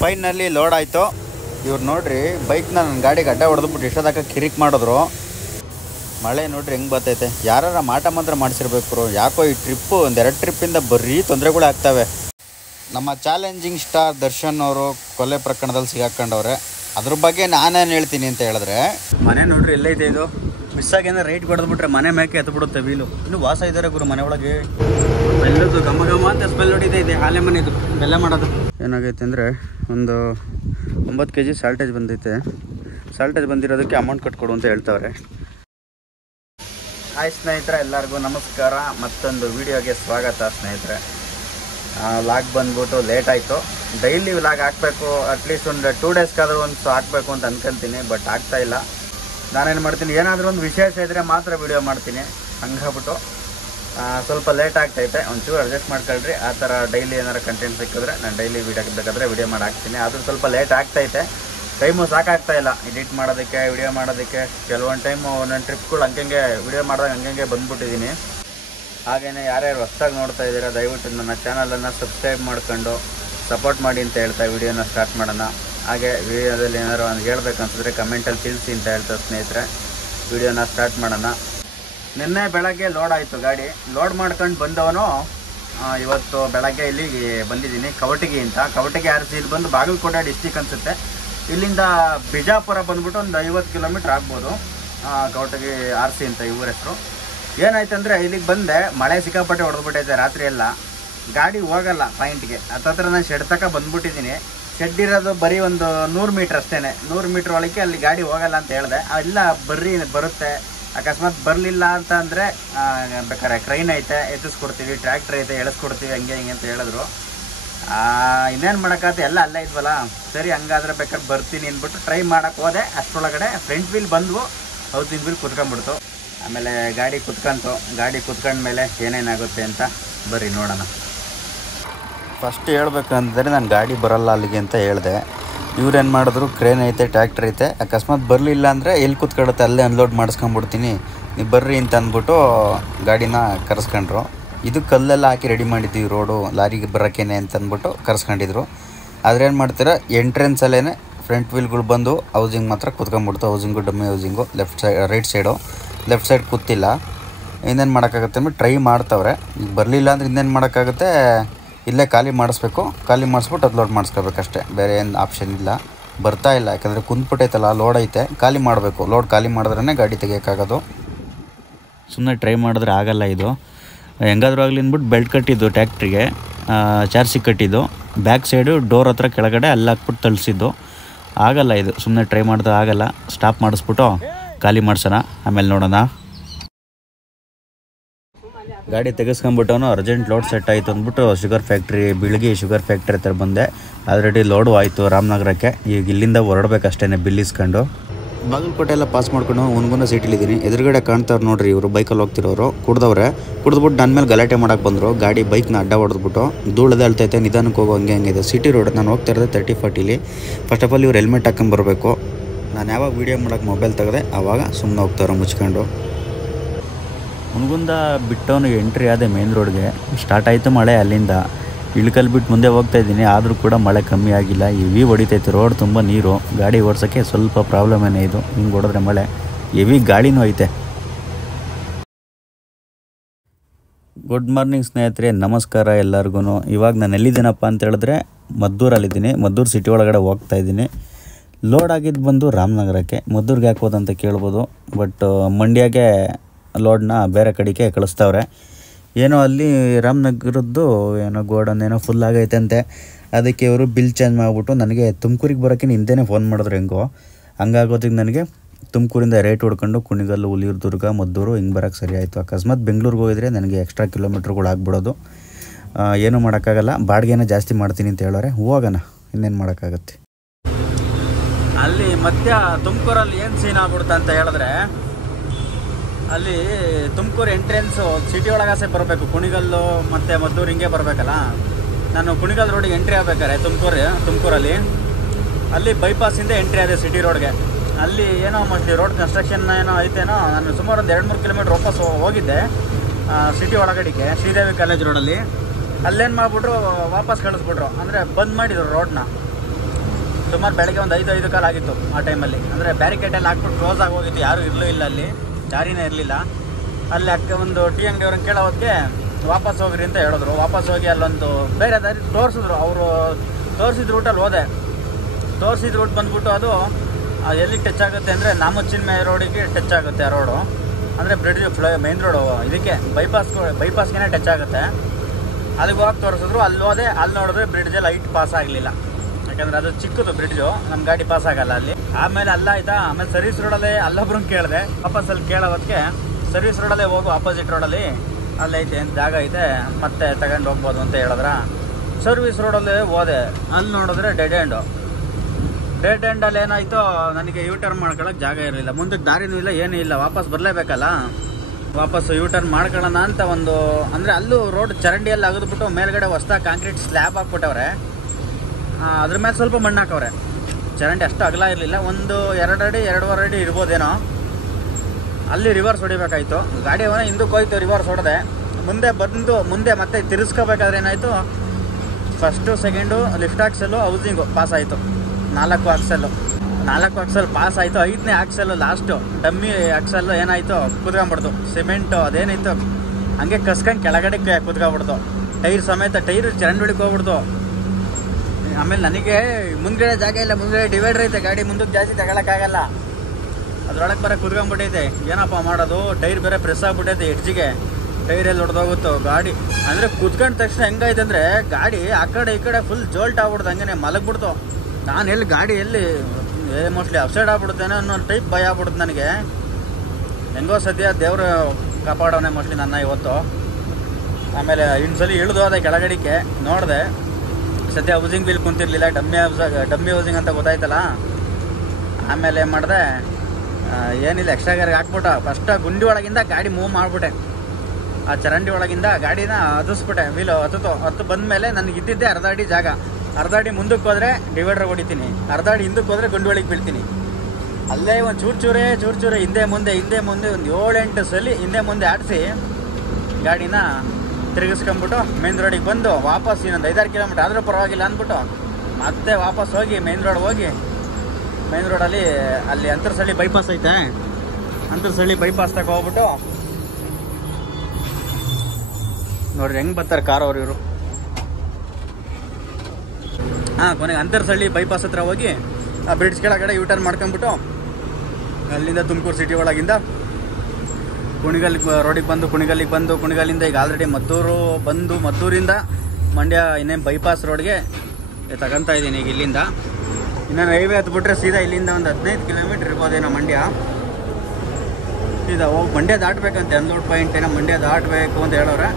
Finally load ಆಯಿತು. ಇವ್ರು ನೋಡ್ರಿ ಬೈಕ್ನ ನನ್ನ ಗಾಡಿಗೆ ಅಡ್ಡ ಹೊಡೆದ್ಬಿಟ್ಟು ಇಷ್ಟೊತ್ತಕ ಕಿರಿಕ್ ಮಾಡಿದ್ರು. ಮಳೆ ನೋಡ್ರಿ ಹೆಂಗೆ ಬರ್ತೈತೆ. ಯಾರ ಮಾಟ ಮಂತ್ರ ಮಾಡಿಸಿರ್ಬೇಕು. ಯಾಕೋ ಈ ಟ್ರಿಪ್ಪು ಒಂದೆರಡು ಟ್ರಿಪ್ಪಿಂದ ಬರೀ ತೊಂದರೆಗಳು ಆಗ್ತವೆ. ನಮ್ಮ ಚಾಲೆಂಜಿಂಗ್ ಸ್ಟಾರ್ ದರ್ಶನ್ ಅವರು ಕೊಲೆ ಪ್ರಕರಣದಲ್ಲಿ ಸಿಗಾಕೊಂಡವ್ರೆ. ಅದ್ರ ಬಗ್ಗೆ ನಾನೇನು ಹೇಳ್ತೀನಿ ಅಂತ ಹೇಳಿದ್ರೆ, ಮನೆ ನೋಡ್ರಿ ಎಲ್ಲೈತೆ ಇದು. ಮಿಸ್ ಆಗಿಂದ ರೈಟ್ ಹೊಡೆದ್ಬಿಟ್ರೆ ಮನೆ ಮೇಕೆ ಎತ್ಬಿಡುತ್ತೆ ವೀಲು. ಇನ್ನೂ ವಾಸ ಇದ್ದಾರೆ ಗುರು ಮನೆ ಒಳಗೆ. ಬೆಲ್ಲದು ಘಮ ಘಮ ಅಂತ ಸ್ಮೆಲ್ ಹೊಡಿತಾ ಇದೆ. ಹಾಲೆ ಮನೆದು ಬೆಲ್ಲ ಮಾಡೋದು. ಏನಾಗೈತೆ ಅಂದರೆ ಒಂದು 9 kg ಸಾಲ್ಟೇಜ್ ಬಂದೈತೆ. ಸಾಲ್ಟೇಜ್ ಬಂದಿರೋದಕ್ಕೆ ಅಮೌಂಟ್ ಕಟ್ಕೊಡು ಅಂತ ಹೇಳ್ತಾವ್ರೆ. ಹಾಯ್ ಸ್ನೇಹಿತರೆ, ಎಲ್ಲರಿಗೂ ನಮಸ್ಕಾರ. ಮತ್ತೊಂದು ವಿಡಿಯೋಗೆ ಸ್ವಾಗತ ಸ್ನೇಹಿತರೆ. ವ್ಲಾಗ್ ಬಂದ್ಬಿಟ್ಟು ಲೇಟ್ ಆಯಿತು. ಡೈಲಿ ವ್ಲಾಗ್ ಹಾಕಬೇಕು, ಅಟ್ಲೀಸ್ಟ್ ಒಂದು 2 ಡೇಸ್ಗಾದರೂ ಒಂದು ಹಾಕಬೇಕು ಅಂತ ಅನ್ಕೊತೀನಿ. ಬಟ್ ಆಗ್ತಾಯಿಲ್ಲ. ನಾನೇನು ಮಾಡ್ತೀನಿ, ಏನಾದರೂ ಒಂದು ವಿಶೇಷ ಇದ್ದರೆ ಮಾತ್ರ ವಿಡಿಯೋ ಮಾಡ್ತೀನಿ. ಹಂಗಾಗ್ಬಿಟ್ಟು ಸ್ವಲ್ಪ ಲೇಟ್ ಆಗ್ತೈತೆ. ಒಂಚೂರು ಅಡ್ಜಸ್ಟ್ ಮಾಡ್ಕೊಳ್ರಿ. ಆ ಥರ ಡೈಲಿ ಏನಾರು ಕಂಟೆಂಟ್ ಸಿಕ್ಕಿದ್ರೆ ನಾನು ಡೈಲಿ ವೀಡಿಯೋ ಬೇಕಾದರೆ ವಿಡಿಯೋ ಮಾಡಿ ಹಾಕ್ತೀನಿ. ಆದರೂ ಸ್ವಲ್ಪ ಲೇಟ್ ಆಗ್ತೈತೆ. ಟೈಮು ಸಾಕಾಗ್ತಾಯಿಲ್ಲ ಎಡಿಟ್ ಮಾಡೋದಕ್ಕೆ, ವಿಡಿಯೋ ಮಾಡೋದಕ್ಕೆ. ಕೆಲವೊಂದು ಟೈಮು ನನ್ನ ಟ್ರಿಪ್ಗಳು ಹಂಗೆ ವಿಡಿಯೋ ಮಾಡಿದಾಗ ಹಂಗೆ ಬಂದುಬಿಟ್ಟಿದ್ದೀನಿ. ಹಾಗೆಯೇ ಯಾರ್ಯಾರು ಹೊಸ್ದಾಗಿ ನೋಡ್ತಾ ಇದ್ದೀರಾ ದಯವಿಟ್ಟು ನನ್ನ ಚಾನಲನ್ನು ಸಬ್ಸ್ಕ್ರೈಬ್ ಮಾಡ್ಕೊಂಡು ಸಪೋರ್ಟ್ ಮಾಡಿ ಅಂತ ಹೇಳ್ತಾ ವಿಡಿಯೋನ ಸ್ಟಾರ್ಟ್ ಮಾಡೋಣ. ಹಾಗೆ ವಿಡಿಯೋದಲ್ಲಿ ಏನಾದ್ರು ಒಂದು ಹೇಳ್ಬೇಕಂತಿದ್ರೆ ಕಮೆಂಟಲ್ಲಿ ತಿಳಿಸಿ ಅಂತ ಹೇಳ್ತಾ ಸ್ನೇಹಿತರೆ ವಿಡಿಯೋನ ಸ್ಟಾರ್ಟ್ ಮಾಡೋಣ. ನಿನ್ನೆ ಬೆಳಗ್ಗೆ ಲೋಡ್ ಆಯಿತು ಗಾಡಿ. ಲೋಡ್ ಮಾಡ್ಕೊಂಡು ಬಂದವನು ಇವತ್ತು ಬೆಳಗ್ಗೆ ಇಲ್ಲಿಗೆ ಬಂದಿದ್ದೀನಿ, ಕವಟಗಿ ಅಂತ. ಕವಟಗಿ RC ಇಲ್ಲಿ ಬಂದು ಬಾಗಲಕೋಟೆ ಡಿಸ್ಟಿಕ್ ಅನಿಸುತ್ತೆ. ಇಲ್ಲಿಂದ ಬಿಜಾಪುರ ಬಂದ್ಬಿಟ್ಟು ಒಂದು 50 ಕಿಲೋಮೀಟ್ರ್ ಆಗ್ಬೋದು. ಕವಟಗಿ RC ಅಂತ ಇವ್ರ ಹೆಸರು. ಏನಾಯ್ತು ಅಂದರೆ ಇಲ್ಲಿಗೆ ಬಂದೆ, ಮಳೆ ಸಿಕ್ಕಾಪಟ್ಟೆ ಹೊಡೆದ್ಬಿಟ್ಟೈತೆ ರಾತ್ರಿ ಎಲ್ಲ. ಗಾಡಿ ಹೋಗಲ್ಲ ಪಾಯಿಂಟ್ಗೆ. ಹತ್ತತ್ರ ನಾನು ಶೆಡ್ ತನಕ ಬಂದ್ಬಿಟ್ಟಿದ್ದೀನಿ. ಶೆಡ್ ಇರೋದು ಬರೀ ಒಂದು 100 ಮೀಟ್ರ್ ಅಷ್ಟೇ. 100 ಮೀಟ್ರ್ ಒಳಗೆ ಅಲ್ಲಿ ಗಾಡಿ ಹೋಗಲ್ಲ ಅಂತ ಹೇಳಿದೆ. ಇಲ್ಲ ಬರುತ್ತೆ, ಅಕಸ್ಮಾತ್ ಬರಲಿಲ್ಲ ಅಂತ ಅಂದರೆ ಬೇಕಾದ್ರೆ ಕ್ರೈನ್ ಐತೆ ಎತ್ತಿಸ್ಕೊಡ್ತೀವಿ, ಟ್ರ್ಯಾಕ್ಟರ್ ಐತೆ ಎಳಿಸ್ಕೊಡ್ತೀವಿ, ಹಂಗೆ ಹಿಂಗೆ ಅಂತ ಹೇಳಿದ್ರು. ಇನ್ನೇನು ಮಾಡೋಕ್ಕಾಗುತ್ತೆ, ಎಲ್ಲ ಅಲ್ಲೇ ಇದ್ವಲ್ಲ. ಸರಿ ಹಂಗಾದ್ರೆ ಬೇಕಾದ್ರೆ ಬರ್ತೀನಿ ಅಂದ್ಬಿಟ್ಟು ಟ್ರೈ ಮಾಡೋಕ್ಕೆ ಹೋದೆ. ಅಷ್ಟರೊಳಗಡೆ ಫ್ರಂಟ್ ವೀಲ್ ಬಂದವು, ಹೌಸಿಂಗ್ ವೀಲ್ ಕುತ್ಕೊಂಡ್ಬಿಡ್ತು. ಆಮೇಲೆ ಗಾಡಿ ಕುತ್ಕೊಂಡ್ಮೇಲೆ ಏನೇನಾಗುತ್ತೆ ಅಂತ ಬರ್ರಿ ನೋಡೋಣ. ಫಸ್ಟ್ ಹೇಳ್ಬೇಕಂದ್ರೆ ನಾನು ಗಾಡಿ ಬರಲ್ಲ ಅಲ್ಲಿಗೆ ಅಂತ ಹೇಳಿದೆ. ಇವ್ರೇನು ಮಾಡಿದ್ರು, ಕ್ರೇನ್ ಐತೆ, ಟ್ರ್ಯಾಕ್ಟರ್ ಐತೆ, ಅಕಸ್ಮಾತ್ ಬರಲಿಲ್ಲ ಅಂದರೆ ಎಲ್ಲಿ ಕೂತ್ಕೊಳ್ಳುತ್ತೆ ಅಲ್ಲೇ ಅನ್ಲೋಡ್ ಮಾಡಿಸ್ಕೊಂಡ್ಬಿಡ್ತೀನಿ, ನೀವು ಬರ್ರಿ ಅಂತ ಅಂದ್ಬಿಟ್ಟು ಗಾಡಿನ ಕರೆಸ್ಕೊಂಡ್ರು. ಇದು ಕಲ್ಲೆಲ್ಲ ಹಾಕಿ ರೆಡಿ ಮಾಡಿದ್ದೀವಿ ರೋಡು ಲಾರಿಗೆ ಬರೋಕ್ಕೇನೆ ಅಂತ ಅಂದ್ಬಿಟ್ಟು ಕರೆಸ್ಕೊಂಡಿದ್ರು. ಆದರೆ ಏನು ಮಾಡ್ತೀರಾ, ಎಂಟ್ರೆನ್ಸಲ್ಲೇ ಫ್ರಂಟ್ ವೀಲ್ಗಳು ಬಂದು ಹೌಸಿಂಗ್ ಮಾತ್ರ ಕೂತ್ಕೊಂಡ್ಬಿಡ್ತು. Housing dummy housing right side ಕೂತಿಲ್ಲ. ಇನ್ನೇನು ಮಾಡೋಕ್ಕಾಗುತ್ತೆ ಅಂದ್ಬಿಟ್ಟು ಟ್ರೈ ಮಾಡ್ತವ್ರೆ. ಈಗ ಬರಲಿಲ್ಲ ಅಂದರೆ ಇನ್ನೇನು ಮಾಡೋಕ್ಕಾಗುತ್ತೆ, ಇಲ್ಲೇ ಖಾಲಿ ಮಾಡಿಸ್ಬೇಕು. ಖಾಲಿ ಮಾಡಿಸ್ಬಿಟ್ಟು ಅಪ್ಲೋಡ್ ಮಾಡಿಸ್ಕೋಬೇಕಷ್ಟೇ, ಬೇರೆ ಏನು ಆಪ್ಷನ್ ಇಲ್ಲ. ಬರ್ತಾ ಇಲ್ಲ, ಯಾಕಂದರೆ ಕುಂತ್ಬಿಟ್ಟೈತಲ್ಲ, ಲೋಡ್ ಐತೆ, ಖಾಲಿ ಮಾಡಬೇಕು. ಲೋಡ್ ಖಾಲಿ ಮಾಡಿದ್ರೇ ಗಾಡಿ ತೆಗಿಯೋಕ್ಕಾಗೋದು. ಸುಮ್ಮನೆ ಟ್ರೈ ಮಾಡಿದ್ರೆ ಆಗಲ್ಲ ಇದು. ಹೆಂಗಾದ್ರೂ ಆಗಲಿ ಅಂದ್ಬಿಟ್ಟು ಬೆಲ್ಟ್ ಕಟ್ಟಿದ್ದು ಟ್ಯಾಕ್ಟ್ರಿಗೆ, ಚಾರ್ಸಿಗೆ ಕಟ್ಟಿದ್ದು, ಬ್ಯಾಕ್ ಸೈಡು ಡೋರ್ ಹತ್ರ ಕೆಳಗಡೆ ಅಲ್ಲಿ ಹಾಕ್ಬಿಟ್ಟು ತಳಿಸಿದ್ದು. ಆಗಲ್ಲ ಇದು, ಸುಮ್ಮನೆ ಟ್ರೈ ಮಾಡಿದ್ರೆ ಆಗಲ್ಲ. ಸ್ಟಾಪ್ ಮಾಡಿಸ್ಬಿಟ್ಟು ಖಾಲಿ ಮಾಡ್ಸೋಣ, ಆಮೇಲೆ ನೋಡೋಣ. ಗಾಡಿ ತೆಗೆಸ್ಕೊಂಡ್ಬಿಟ್ಟವನು ಅರ್ಜೆಂಟ್ ಲೋಡ್ ಸೆಟ್ ಆಯಿತು ಅಂದ್ಬಿಟ್ಟು ಬೀಳಗಿ ಶುಗರ್ ಫ್ಯಾಕ್ಟ್ರಿ ಹತ್ರ ಬಂದೆ. ಆಲ್ರೆಡಿ ಲೋಡು ಆಯಿತು ರಾಮನಗರಕ್ಕೆ. ಈಗ ಇಲ್ಲಿಂದ ಹೊರಡ್ಬೇಕಷ್ಟೇ ಬಿಲ್ ಇಸ್ಕೊಂಡು. ಬಾಗಲಕೋಟೆ ಎಲ್ಲ ಪಾಸ್ ಮಾಡ್ಕೊಂಡು ಹುನಗುಂದ ಸಿಟಿಲಿದ್ದೀನಿ. ಎದುರುಗಡೆ ಕಾಣ್ತಾವ್ರು ನೋಡ್ರಿ, ಇವರು ಬೈಕಲ್ಲಿ ಹೋಗ್ತಿರೋರು. ಕುಡಿದ್ಬಿಟ್ಟು ನನ್ನ ಮೇಲೆ ಗಲಾಟೆ ಮಾಡೋಕೆ ಬಂದರು. ಗಾಡಿ ಬೈಕ್ನ ಅಡ್ಡ ಹೊಡೆದ್ಬಿಟ್ಟು ಧೂಳದೆ ಅಳ್ತೈತೆ, ನಿಧಾನಕ್ಕೆ ಹೋಗೋ ಹಂಗೆ ಇದೆ. ಸಿಟಿ ರೋಡ್ ನಾನು ಹೋಗ್ತಾ ಇರೋದು 30-40ಲಿ. ಫಸ್ಟ್ ಆಫ್ ಆಲ್ ಇವ್ರು ಹೆಲ್ಮೆಟ್ ಹಾಕೊಂಬರ್ಬೇಕು. ನಾನು ಯಾವಾಗ ವೀಡಿಯೋ ಮಾಡೋಕ್ಕೆ ಮೊಬೈಲ್ ತೆಗೆದೆ ಆವಾಗ ಸುಮ್ಮನೆ ಹೋಗ್ತಾರೋ ಮುಚ್ಕೊಂಡು. ಹುನಗುಂದ ಬಿಟ್ಟವನು ಎಂಟ್ರಿ ಆದ ಮೇನ್ ರೋಡ್ಗೆ. ಸ್ಟಾರ್ಟ್ ಆಯಿತು ಮಳೆ. ಅಲ್ಲಿಂದ ಇಳ್ಕಲ್ ಬಿಟ್ಟು ಮುಂದೆ ಹೋಗ್ತಾ ಇದ್ದೀನಿ. ಆದರೂ ಕೂಡ ಮಳೆ ಕಮ್ಮಿ ಆಗಿಲ್ಲ. ಹೆವಿ ಹೊಡಿತೈತೆ ರೋಡ್, ತುಂಬ ನೀರು. ಗಾಡಿ ಓಡಿಸೋಕ್ಕೆ ಸ್ವಲ್ಪ ಪ್ರಾಬ್ಲಮ್ ಏನೇ ಇದು. ಹಿಂಗೆ ಹೊಡೆದ್ರೆ ಮಳೆ ಹೆವಿ ಗಾಳಿನೂ ಐತೆ. ಗುಡ್ ಮಾರ್ನಿಂಗ್ ಸ್ನೇಹಿತರೆ, ನಮಸ್ಕಾರ ಎಲ್ಲರಿಗೂ. ಇವಾಗ ನಾನು ಎಲ್ಲಿದ್ದೀನಪ್ಪ ಅಂತ ಹೇಳಿದ್ರೆ ಮದ್ದೂರಲ್ಲಿದ್ದೀನಿ. ಮದ್ದೂರು ಸಿಟಿ ಒಳಗಡೆ ಹೋಗ್ತಾ ಇದ್ದೀನಿ. ಲೋಡ್ ಆಗಿದ್ದು ಬಂದು ರಾಮನಗರಕ್ಕೆ. ಮದ್ದೂರಿಗೆ ಯಾಕೆ ಹೋದಂತ ಕೇಳ್ಬೋದು. ಬಟ್ ಮಂಡ್ಯಗೆ ಲೋಡ್ನ ಬೇರೆ ಕಡೆಗೆ ಕಳಿಸ್ತವ್ರೆ. ಏನೋ ಅಲ್ಲಿ ರಾಮನಗರದ್ದು ಏನೋ ಗೋಡನ್ ಏನೋ ಫುಲ್ ಆಗೈತೆ ಅಂತೆ. ಅದಕ್ಕೆ ಇವರು ಬಿಲ್ ಚೇಂಜ್ ಮಾಡಿಬಿಟ್ಟು ನನಗೆ ತುಮಕೂರಿಗೆ ಬರೋಕ್ಕೆ ಹಿಂದೆನೇ ಫೋನ್ ಮಾಡಿದ್ರು. ಹೆಂಗೋ ಹಂಗಾಗೋದಿಗೆ ನನಗೆ ತುಮಕೂರಿಂದ ರೇಟ್ ಹೊಡ್ಕೊಂಡು ಕುಣಿಗಲ್ಲು, ಹುಲಿಯೂರು, ದುರ್ಗ, ಮದ್ದೂರು ಹಿಂಗೆ ಬರೋಕ್ಕೆ ಸರಿ ಆಯಿತು. ಅಕಸ್ಮಾತ್ ಬೆಂಗಳೂರಿಗೆ ಹೋಗಿದ್ರೆ ನನಗೆ ಎಕ್ಸ್ಟ್ರಾ ಕಿಲೋಮೀಟ್ರ್ಗಳು ಆಗ್ಬಿಡೋದು. ಏನೂ ಮಾಡೋಕ್ಕಾಗಲ್ಲ. ಬಾಡಿಗೆನ ಜಾಸ್ತಿ ಮಾಡ್ತೀನಿ ಅಂತ ಹೇಳೋರೆ. ಹೋಗೋಣ, ಇನ್ನೇನು ಮಾಡೋಕ್ಕಾಗತ್ತೆ. ಅಲ್ಲಿ ಮಧ್ಯ ತುಮಕೂರಲ್ಲಿ ಏನು ಸೀನ್ ಆಗ್ಬಿಡುತ್ತೆ ಅಂತ ಹೇಳಿದ್ರೆ, ಅಲ್ಲಿ ತುಮಕೂರು ಎಂಟ್ರೆನ್ಸು ಸಿಟಿ ಒಳಗಾಸೆ ಬರಬೇಕು. ಕುಣಿಗಲ್ಲು ಮತ್ತು ಮದ್ದೂರು ಹಿಂಗೆ ಬರಬೇಕಲ್ಲ. ನಾನು ಕುಣಿಗಲ್ ರೋಡಿಗೆ ಎಂಟ್ರಿ ಆಗಬೇಕಾರೆ ತುಮಕೂರಲ್ಲಿ ಅಲ್ಲಿ ಬೈಪಾಸಿಂದ ಎಂಟ್ರಿ ಆದೆ ಸಿಟಿ ರೋಡ್ಗೆ. ಅಲ್ಲಿ ಏನೋ ಮೋಸ್ಟ್ಲಿ ರೋಡ್ ಕನ್ಸ್ಟ್ರಕ್ಷನ್ ಏನೋ ಐತೇನೋ. ನಾನು ಸುಮಾರು ಒಂದು 2-3 ಕಿಲೋಮೀಟ್ರ್ ವಾಪಸ್ ಹೋಗಿದ್ದೆ ಸಿಟಿ ಒಳಗಡೆಗೆ, ಶ್ರೀದೇವಿ ಕಾಲೇಜ್ ರೋಡಲ್ಲಿ. ಅಲ್ಲೇನು ಮಾಡಿಬಿಟ್ರು ವಾಪಸ್ ಕಳಿಸ್ಬಿಟ್ರು, ಅಂದರೆ ಬಂದ್ ಮಾಡಿದ್ರು ರೋಡ್ನ. ಸುಮಾರು ಬೆಳಗ್ಗೆ ಒಂದು 5 ಕಾಲ ಆಗಿತ್ತು ಆ ಟೈಮಲ್ಲಿ. ಅಂದರೆ ಬ್ಯಾರಿಕೇಡೆಲ್ಲ ಹಾಕ್ಬಿಟ್ಟು ಕ್ಲೋಸ್ ಆಗಿ ಹೋಗಿತ್ತು, ಯಾರೂ ಇರಲೂ ಇಲ್ಲ, ಅಲ್ಲಿ ದಾರಿನೇ ಇರಲಿಲ್ಲ. ಅಲ್ಲಿ ಒಂದು ಟೀ ಅಂಗಡಿಯವ್ರನ್ನ ಕೇಳೋ ಹೊತ್ತಿಗೆ ವಾಪಸ್ ಹೋಗ್ರಿ ಅಂತ ಹೇಳಿದ್ರು. ವಾಪಸ್ ಹೋಗಿ ಅಲ್ಲೊಂದು ಬೇರೆ ದಾರಿ ತೋರಿಸಿದ್ರು. ಅವರು ತೋರಿಸಿದ ರೂಟಲ್ಲಿ ಹೋದೆ. ತೋರಿಸಿದ ರೂಟ್ ಬಂದ್ಬಿಟ್ಟು ಅದು ಎಲ್ಲಿ ಟಚ್ ಆಗುತ್ತೆ ಅಂದರೆ ನಾಮುಚ್ಚಿನ ರೋಡಿಗೆ ಟಚ್ ಆಗುತ್ತೆ ಆ ರೋಡು. ಅಂದರೆ ಬ್ರಿಡ್ಜ್ ಮೈನ್ ರೋಡು ಇದಕ್ಕೆ ಬೈಪಾಸ್ಗೆ ಟಚ್ ಆಗುತ್ತೆ. ಅದಕ್ಕೆ ಹೋಗಿ ತೋರಿಸಿದ್ರು. ಅಲ್ಲಿ ಹೋದೆ, ಅಲ್ಲಿ ನೋಡಿದ್ರೆ ಬ್ರಿಡ್ಜಲ್ಲಿ ಲೈಟ್ ಪಾಸ್ ಆಗಲಿಲ್ಲ, ಯಾಕಂದರೆ ಅದು ಚಿಕ್ಕದು ಬ್ರಿಡ್ಜು, ನಮ್ಮ ಗಾಡಿ ಪಾಸ್ ಆಗಲ್ಲ ಅಲ್ಲಿ. ಆಮೇಲೆ ಆಯಿತಾ. ಆಮೇಲೆ ಸರ್ವಿಸ್ ರೋಡಲ್ಲೇ ಅಲ್ಲೊಬ್ರನ್ನ ಕೇಳಿದೆ. ವಾಪಸ್ ಅಲ್ಲಿ ಕೇಳೋ ಹೊತ್ತಿಗೆ ಸರ್ವಿಸ್ ರೋಡಲ್ಲೇ ಹೋಗು, ಆಪೋಸಿಟ್ ರೋಡಲ್ಲಿ ಅಲ್ಲೈತೆ ಅಂತ ಜಾಗ ಐತೆ, ಮತ್ತೆ ತಗೊಂಡು ಹೋಗ್ಬೋದು ಅಂತ ಹೇಳಿದ್ರ. ಸರ್ವಿಸ್ ರೋಡಲ್ಲೇ ಹೋದೆ. ಅಲ್ಲಿ ನೋಡಿದ್ರೆ ಡೆಡ್ ಎಂಡಲ್ಲಿ ಏನಾಯಿತು, ನನಗೆ ಯೂ ಟರ್ನ್ ಮಾಡ್ಕೊಳ್ಳೋಕೆ ಜಾಗ ಇರಲಿಲ್ಲ. ಮುಂದಕ್ಕೆ ದಾರಿನೂ ಇಲ್ಲ, ಏನೂ ಇಲ್ಲ. ವಾಪಸ್ ಬರಲೇಬೇಕಲ್ಲ. ವಾಪಸ್ ಯೂ ಟರ್ನ್ ಮಾಡ್ಕೊಳ್ಳೋಣ ಅಂತ ಅಂದರೆ ಅಲ್ಲೂ ರೋಡ್ ಚರಂಡಿಯಲ್ಲಿ ಅಗದ್ಬಿಟ್ಟು ಮೇಲ್ಗಡೆ ಹೊಸ್ದಾಗಿ ಕಾಂಕ್ರೀಟ್ ಸ್ಲ್ಯಾಬ್ ಹಾಕ್ಬಿಟ್ಟವ್ರೆ. ಅದ್ರ ಮೇಲೆ ಸ್ವಲ್ಪ ಮಣ್ಣು ಹಾಕವ್ರೆ. ಚರಂಡಿ ಅಷ್ಟು ಅಗಲ ಇರಲಿಲ್ಲ, ಒಂದು 2 ಅಡಿ 2.5 ಅಡಿ ಇರ್ಬೋದೇನೋ. ಅಲ್ಲಿ ರಿವರ್ಸ್ ಹೊಡಿಬೇಕಾಯ್ತು. ಗಾಡಿ ಅವನ ಹಿಂದಕ್ಕೆ ಹೋಯ್ತು, ರಿವರ್ಸ್ ಹೊಡೆದೆ. ಮುಂದೆ ಮತ್ತೆ ತಿರ್ಸ್ಕೋಬೇಕಾದ್ರೆ ಏನಾಯಿತು, first second lift axle housing pass ಆಯಿತು. 4 ಆಕ್ಸಲ್ ಪಾಸ್ ಆಯಿತು. 5ನೇ ಆಕ್ಸಲ್ಲು ಲಾಸ್ಟು ಡಮ್ಮಿ ಆಕ್ಸಲ್ಲು ಏನಾಯಿತು, ಕುತ್ಕೊಂಡ್ಬಿಡ್ತು. ಸಿಮೆಂಟು ಅದೇನಾಯಿತು ಹಂಗೆ ಕಸ್ಕೊಂಡು ಕೆಳಗಡೆ ಕುತ್ಕೊಂಡ್ಬಿಡ್ತು. ಟೈರ್ ಸಮೇತ ಟೈರ್ ಚರಂಡಿ ಹೊಡಿಗೆ ಹೋಗ್ಬಿಡ್ತು. ಆಮೇಲೆ ನನಗೆ ಮುಂದ್ಗಡೆ ಜಾಗ ಇಲ್ಲ, ಮುಂದ್ಗಡೆ ಡಿವೈಡರ್ ಐತೆ, ಗಾಡಿ ಮುಂದಕ್ಕೆ ಜಾಸ್ತಿ ತಗೊಳಕ್ಕಾಗಲ್ಲ. ಅದ್ರೊಳಗೆ ಬರೋ ಕುತ್ಕೊಂಡ್ಬಿಟ್ಟೈತೆ. ಏನಪ್ಪ ಮಾಡೋದು, ಟೈರ್ ಬೇರೆ ಪ್ರೆಸ್ ಆಗ್ಬಿಟ್ಟೈತೆ ಎಡ್ಜಿಗೆ. ಟೈರೆಲ್ಲಿ ಹೊಡೆದೋಗುತ್ತೋ ಗಾಡಿ. ಅಂದರೆ ಕುತ್ಕೊಂಡ ತಕ್ಷಣ ಹೆಂಗಾಯ್ತು ಅಂದರೆ ಗಾಡಿ ಆ ಕಡೆ ಈ ಕಡೆ ಫುಲ್ ಜೋಲ್ಟ್ ಆಗ್ಬಿಡ್ತು, ಹಂಗೆ ಮಲಗ್ಬಿಡ್ತು. ನಾನು ಗಾಡಿ ಎಲ್ಲಿ ಮೋಸ್ಟ್ಲಿ ಅಪ್ಸೈಡ್ ಆಗ್ಬಿಡುತ್ತೇನೋ ಅನ್ನೋ ಟೈಪ್ ಭಯ ಆಗ್ಬಿಡುತ್ತೆ ನನಗೆ. ಹೆಂಗೋ ಸದ್ಯ ದೇವರು ಕಾಪಾಡೋನೆ ಮೋಸ್ಟ್ಲಿ ನನ್ನ ಇವತ್ತು. ಆಮೇಲೆ ಇನ್ನೊಂದ್ಸಲಿ ಇಳಿದು ಹೋದೆ ಕೆಳಗಡಿಕೆ, ನೋಡಿದೆ ಸದ್ಯ ಹೌಸಿಂಗ್ ಬಿಲ್ ಕುಂತಿರ್ಲಿಲ್ಲ, ಡಮ್ಮಿ ಹೌಸಿಂಗ್ ಅಂತ ಗೊತ್ತಾಯ್ತಲ್ಲ. ಆಮೇಲೆ ಏನು ಮಾಡಿದೆ, ಏನಿಲ್ಲ ಎಕ್ಸ್ಟ್ರಾ ಗಾರಿಗೆ ಹಾಕ್ಬಿಟ್ಟು ಫಸ್ಟ್ ಗುಂಡಿ ಒಳಗಿಂದ ಗಾಡಿ ಮೂವ್ ಮಾಡಿಬಿಟ್ಟೆ. ಆ ಚರಂಡಿ ಒಳಗಿಂದ ಗಾಡಿನ ಹತ್ತಿಸ್ಬಿಟ್ಟೆ. ವೀಲು ಹತ್ತು ಬಂದಮೇಲೆ ನನಗೆ ಇದ್ದಿದ್ದೆ ಅರ್ಧ ಅಡಿ ಜಾಗ. ಅರ್ಧ ಅಡಿ ಮುಂದಕ್ಕೆ ಹೋದರೆ ಡಿವೈಡರ್ ಹೊಡಿತೀನಿ, ಅರ್ಧ ಅಡಿ ಹಿಂದಕ್ಕೆ ಹೋದರೆ ಗುಂಡಿ ಒಳಗೆ ಬೀಳ್ತೀನಿ. ಅಲ್ಲೇ ಒಂದು ಚೂರು ಹಿಂದೆ ಮುಂದೆ ಒಂದು 7-8 ಸಲ ಹಿಂದೆ ಮುಂದೆ ಆಡಿಸಿ ಗಾಡಿನ ತಿರುಗಿಸ್ಕೊಂಬಿಟ್ಟು ಮೇನ್ ರೋಡಿಗೆ ಬಂದು ವಾಪಸ್ ಇನ್ನೊಂದು 5-6 ಕಿಲೋಮೀಟರ್ ಆದರೂ ಪರವಾಗಿಲ್ಲ ಅಂದ್ಬಿಟ್ಟು ಮತ್ತೆ ವಾಪಸ್ ಹೋಗಿ ಮೇನ್ ರೋಡಲ್ಲಿ ಅಲ್ಲಿ ಅಂತರ್ಸಳ್ಳಿ ಬೈಪಾಸ್ ಐತೆ, ಅಂತರ್ಸಳ್ಳಿ ಬೈಪಾಸ್ ತಗೋ ಹೋಗ್ಬಿಟ್ಟು ನೋಡ್ರಿ ಹೆಂಗೆ ಬರ್ತಾರೆ ಕಾರ್ ಅವ್ರು ಇವರು. ಕೊನೆಗೆ ಅಂತರ್ಸಳ್ಳಿ ಬೈಪಾಸ್ ಹತ್ರ ಹೋಗಿ ಆ ಬ್ರಿಡ್ಜ್ ಕೆಳಗಡೆ ಯೂ ಟರ್ನ್ ಮಾಡ್ಕೊಂಬಿಟ್ಟು ಅಲ್ಲಿಂದ ತುಮಕೂರು ಸಿಟಿ ಒಳಗಿಂದ ಕುಣಿಗಲ್ ರೋಡಿಗೆ ಬಂದು ಕುಣಿಗಲ್ಲಿಂದ ಈಗ ಆಲ್ರೆಡಿ ಮದ್ದೂರಿಂದ ಮಂಡ್ಯ ಇನ್ನೇನು ಬೈಪಾಸ್ ರೋಡ್ಗೆ ತಗೊಂತ ಇದ್ದೀನಿ. ಈಗ ಇಲ್ಲಿಂದ ಇನ್ನೇನು ಹೈವೇ ಹತ್ಬಿಟ್ರೆ ಸೀದಾ ಇಲ್ಲಿಂದ ಒಂದು 15 ಕಿಲೋಮೀಟ್ರ್ ಇರ್ಬೋದೇನೋ ಮಂಡ್ಯ. ಸೀದಾ ಹೋಗಿ ಮಂಡ್ಯ ದಾಟಬೇಕಂತೆ, ಅನ್ಲೋಡ್ ಪಾಯಿಂಟ್ ಏನೋ ಮಂಡ್ಯ ದಾಟಬೇಕು ಅಂತ ಹೇಳೋರೆ.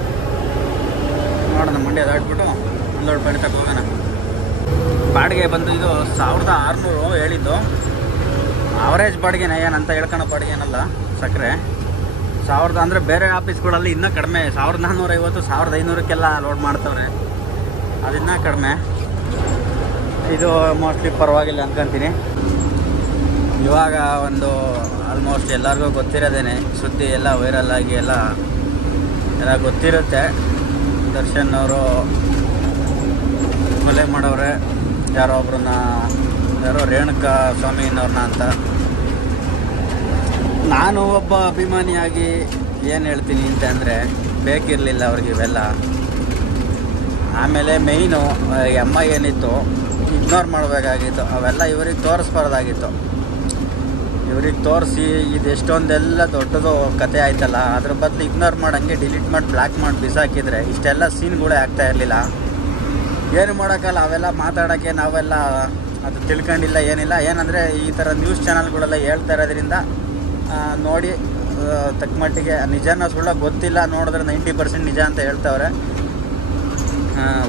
ನೋಡೋಣ, ಮಂಡ್ಯ ದಾಟ್ಬಿಟ್ಟು ಅನ್ಲೋಡ್ ಪಾಯಿಂಟ್ ತಗೋ ಹೋಗೋಣ. ಬಾಡಿಗೆ ಬಂದು ಇದು 1600 ಹೇಳಿದ್ದು. ಅವರೇಜ್ ಬಾಡಿಗೆನ ಏನಂತ ಹೇಳ್ಕೊಳೋ ಬಾಡಿಗೆ ಏನಲ್ಲ, ಸಕ್ಕರೆ 1000 ಅಂದರೆ ಬೇರೆ ಆಫೀಸ್ಗಳಲ್ಲಿ ಇನ್ನೂ ಕಡಿಮೆ. 1450 1500ಕ್ಕೆಲ್ಲ ಲೋಡ್ ಮಾಡ್ತವ್ರೆ, ಅದಿನ್ನೂ ಕಡಿಮೆ. ಇದು ಮೋಸ್ಟ್ಲಿ ಪರವಾಗಿಲ್ಲ ಅನ್ಕೊಂತೀನಿ. ಇವಾಗ ಒಂದು ಆಲ್ಮೋಸ್ಟ್ ಎಲ್ಲರಿಗೂ ಗೊತ್ತಿರೋದೇನೆ, ಸುದ್ದಿ ಎಲ್ಲ ವೈರಲ್ ಆಗಿ ಎಲ್ಲ ಗೊತ್ತಿರುತ್ತೆ. ದರ್ಶನ್ ಅವರು ಕೊಲೆ ಮಾಡವ್ರೆ ಯಾರೋ ರೇಣುಕಾ ಸ್ವಾಮಿನವ್ರನ್ನ ಅಂತ. ನಾನು ಒಬ್ಬ ಅಭಿಮಾನಿಯಾಗಿ ಏನು ಹೇಳ್ತೀನಿ ಅಂತಂದರೆ, ಬೇಕಿರಲಿಲ್ಲ ಅವ್ರಿಗೆ ಇವೆಲ್ಲ. ಆಮೇಲೆ ಮೇಯ್ನು ಅಮ್ಮ ಏನಿತ್ತು ಇಗ್ನೋರ್ ಮಾಡಬೇಕಾಗಿತ್ತು, ಅವೆಲ್ಲ ಇವ್ರಿಗೆ ತೋರಿಸ್ಬಾರ್ದಾಗಿತ್ತು. ಇವ್ರಿಗೆ ತೋರಿಸಿ ಇದು ಎಷ್ಟೊಂದೆಲ್ಲ ದೊಡ್ಡದು ಕತೆ ಆಯ್ತಲ್ಲ, ಅದ್ರ ಬದಲು ಇಗ್ನೋರ್ ಮಾಡಂಗೆ ಡಿಲೀಟ್ ಮಾಡಿ ಬ್ಲಾಕ್ ಮಾಡಿ ಬಿಸಾಕಿದ್ರೆ ಇಷ್ಟೆಲ್ಲ ಸೀನ್ಗಳೇ ಆಗ್ತಾ ಇರಲಿಲ್ಲ. ಏನು ಮಾಡೋಕ್ಕಲ್ಲ, ಅವೆಲ್ಲ ಮಾತಾಡೋಕ್ಕೆ ನಾವೆಲ್ಲ ಅದು ತಿಳ್ಕೊಂಡಿಲ್ಲ, ಏನಿಲ್ಲ. ಏನಂದರೆ ಈ ಥರ ನ್ಯೂಸ್ ಚಾನಲ್ಗಳೆಲ್ಲ ಹೇಳ್ತಾ ಇರೋದ್ರಿಂದ ನೋಡಿ ತಕ್ಕ ಮಟ್ಟಿಗೆ ನಿಜನ ಸುಳ್ಳ ಗೊತ್ತಿಲ್ಲ, ನೋಡಿದ್ರೆ 90% ನಿಜ ಅಂತ ಹೇಳ್ತವ್ರೆ.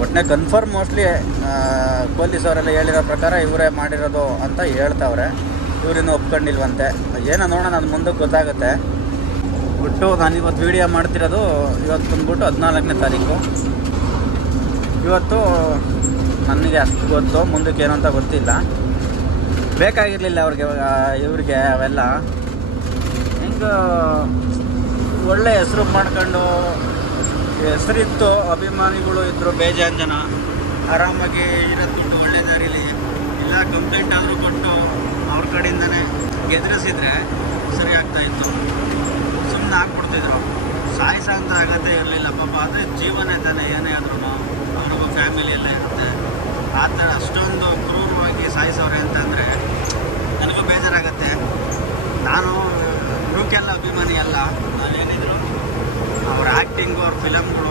ಒಟ್ಟಿನ ಕನ್ಫರ್ಮ್ ಮೋಸ್ಟ್ಲಿ ಪೊಲೀಸವರೆಲ್ಲ ಹೇಳಿರೋ ಪ್ರಕಾರ ಇವರೇ ಮಾಡಿರೋದು ಅಂತ ಹೇಳ್ತವ್ರೆ. ಇವರಿನ್ನೂ ಒಪ್ಕೊಂಡಿಲ್ವಂತೆ. ಏನೋ ನೋಡೋಣ, ಅದು ಮುಂದಕ್ಕೆ ಗೊತ್ತಾಗುತ್ತೆ. ಬಿಟ್ಟು ನಾನು ಇವತ್ತು ವೀಡಿಯೋ ಮಾಡ್ತಿರೋದು ಇವತ್ತು ಬಂದ್ಬಿಟ್ಟು 14ನೇ ತಾರೀಕು. ಇವತ್ತು ನನಗೆ ಅಷ್ಟು ಗೊತ್ತು, ಮುಂದಕ್ಕೆ ಏನು ಅಂತ ಗೊತ್ತಿಲ್ಲ. ಬೇಕಾಗಿರಲಿಲ್ಲ ಇವ್ರಿಗೆ ಅವೆಲ್ಲ. ಹಿಂಗೆ ಒಳ್ಳೆ ಹೆಸರು ಮಾಡ್ಕೊಂಡು ಹೆಸರಿತ್ತು, ಅಭಿಮಾನಿಗಳು ಇದ್ದರು ಬೇಜಾನ್ ಜನ. ಆರಾಮಾಗಿ ಇರೋದು ದುಡ್ಡು ಒಳ್ಳೆ ದಾರಿಲಿ ಇಲ್ಲ ಕಂಪ್ಲೇಂಟ್ ಆದರೂ ಕೊಟ್ಟು ಅವ್ರ ಕಡೆಯಿಂದನೇ ಗೆದರಿಸಿದ್ರೆ ಸರಿ ಆಗ್ತಾಯಿತ್ತು. ಸುಮ್ಮನೆ ಹಾಕ್ಬಿಡ್ತಿದ್ರು. ಸಾಯಿಸೋಂಥ ಅಗತ್ಯ ಇರಲಿಲ್ಲ ಪಾಪ. ಆದರೆ ಜೀವನ ತಾನೆ, ಏನೇ ಆದ್ರೂ ಅವ್ರಿಗೂ ಫ್ಯಾಮಿಲಿ ಎಲ್ಲ ಇರುತ್ತೆ. ಆ ಥರ ಅಷ್ಟೊಂದು ಕ್ರೂರವಾಗಿ ಸಾಯಿಸೋರೆ ಅಂತಂದರೆ ನನಗೂ ಬೇಜಾರಾಗುತ್ತೆ. ನಾನು ಇವಕ್ಕೆಲ್ಲ ಅಭಿಮಾನಿ ಅಲ್ಲ. ನಾನೇನಿದ್ರು ಅವ್ರ ಆ್ಯಕ್ಟಿಂಗು, ಅವ್ರ ಫಿಲಮ್ಗಳು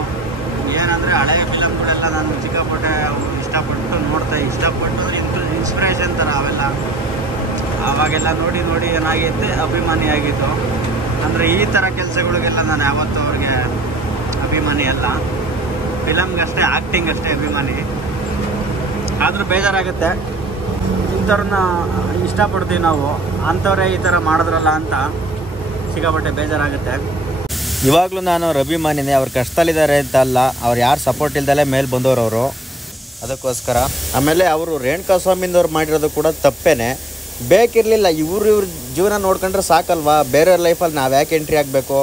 ಏನಂದರೆ ಹಳೆಯ ಫಿಲಮ್ಗಳೆಲ್ಲ ನಾನು ಸಿಕ್ಕಾಪಟ್ಟೆ ಇಷ್ಟಪಟ್ಟು ಅಂದರೆ ಇನ್ಸ್ಪಿರೇಷನ್ ಥರ ಅವೆಲ್ಲ. ಆವಾಗೆಲ್ಲ ನೋಡಿ ಏನಾಗೈತೆ ಅಭಿಮಾನಿ ಆಗಿತ್ತು. ಅಂದರೆ ಈ ಥರ ಕೆಲಸಗಳಿಗೆಲ್ಲ ನಾನು ಯಾವತ್ತೂ ಅವ್ರಿಗೆ ಅಭಿಮಾನಿ ಅಲ್ಲ. ಫಿಲಮ್ಗಷ್ಟೇ, ಆ್ಯಕ್ಟಿಂಗ್ ಅಷ್ಟೇ ಅಭಿಮಾನಿ. ಆದರೂ ಬೇಜಾರಾಗುತ್ತೆ. ಇಂಥವ್ರನ್ನ ಇಷ್ಟಪಡ್ತೀವಿ ನಾವು, ಅಂಥವ್ರೇ ಈ ಥರ ಮಾಡಿದ್ರಲ್ಲ ಅಂತ ಸಿಕ್ಕಾಪಟ್ಟೆ ಬೇಜಾರಾಗುತ್ತೆ. ಇವಾಗಲೂ ನಾನು ಅವ್ರ ಅಭಿಮಾನಿನೇ. ಅವ್ರು ಕಷ್ಟದಲ್ಲಿದ್ದಾರೆ ಅಂತ ಅಲ್ಲ, ಅವ್ರು ಯಾರು ಸಪೋರ್ಟ್ ಇಲ್ದಲೇ ಮೇಲೆ ಬಂದವರು ಅವರು, ಅದಕ್ಕೋಸ್ಕರ. ಆಮೇಲೆ ಅವರು ರೇಣುಕಾ ಸ್ವಾಮಿಂದವ್ರು ಮಾಡಿರೋದು ಕೂಡ ತಪ್ಪೇನೆ. ಬೇಕಿರಲಿಲ್ಲ. ಇವ್ರ ಜೀವನ ನೋಡ್ಕೊಂಡ್ರೆ ಸಾಕಲ್ವಾ? ಬೇರೆಯವ್ರ ಲೈಫಲ್ಲಿ ನಾವು ಯಾಕೆ ಎಂಟ್ರಿ ಆಗಬೇಕು?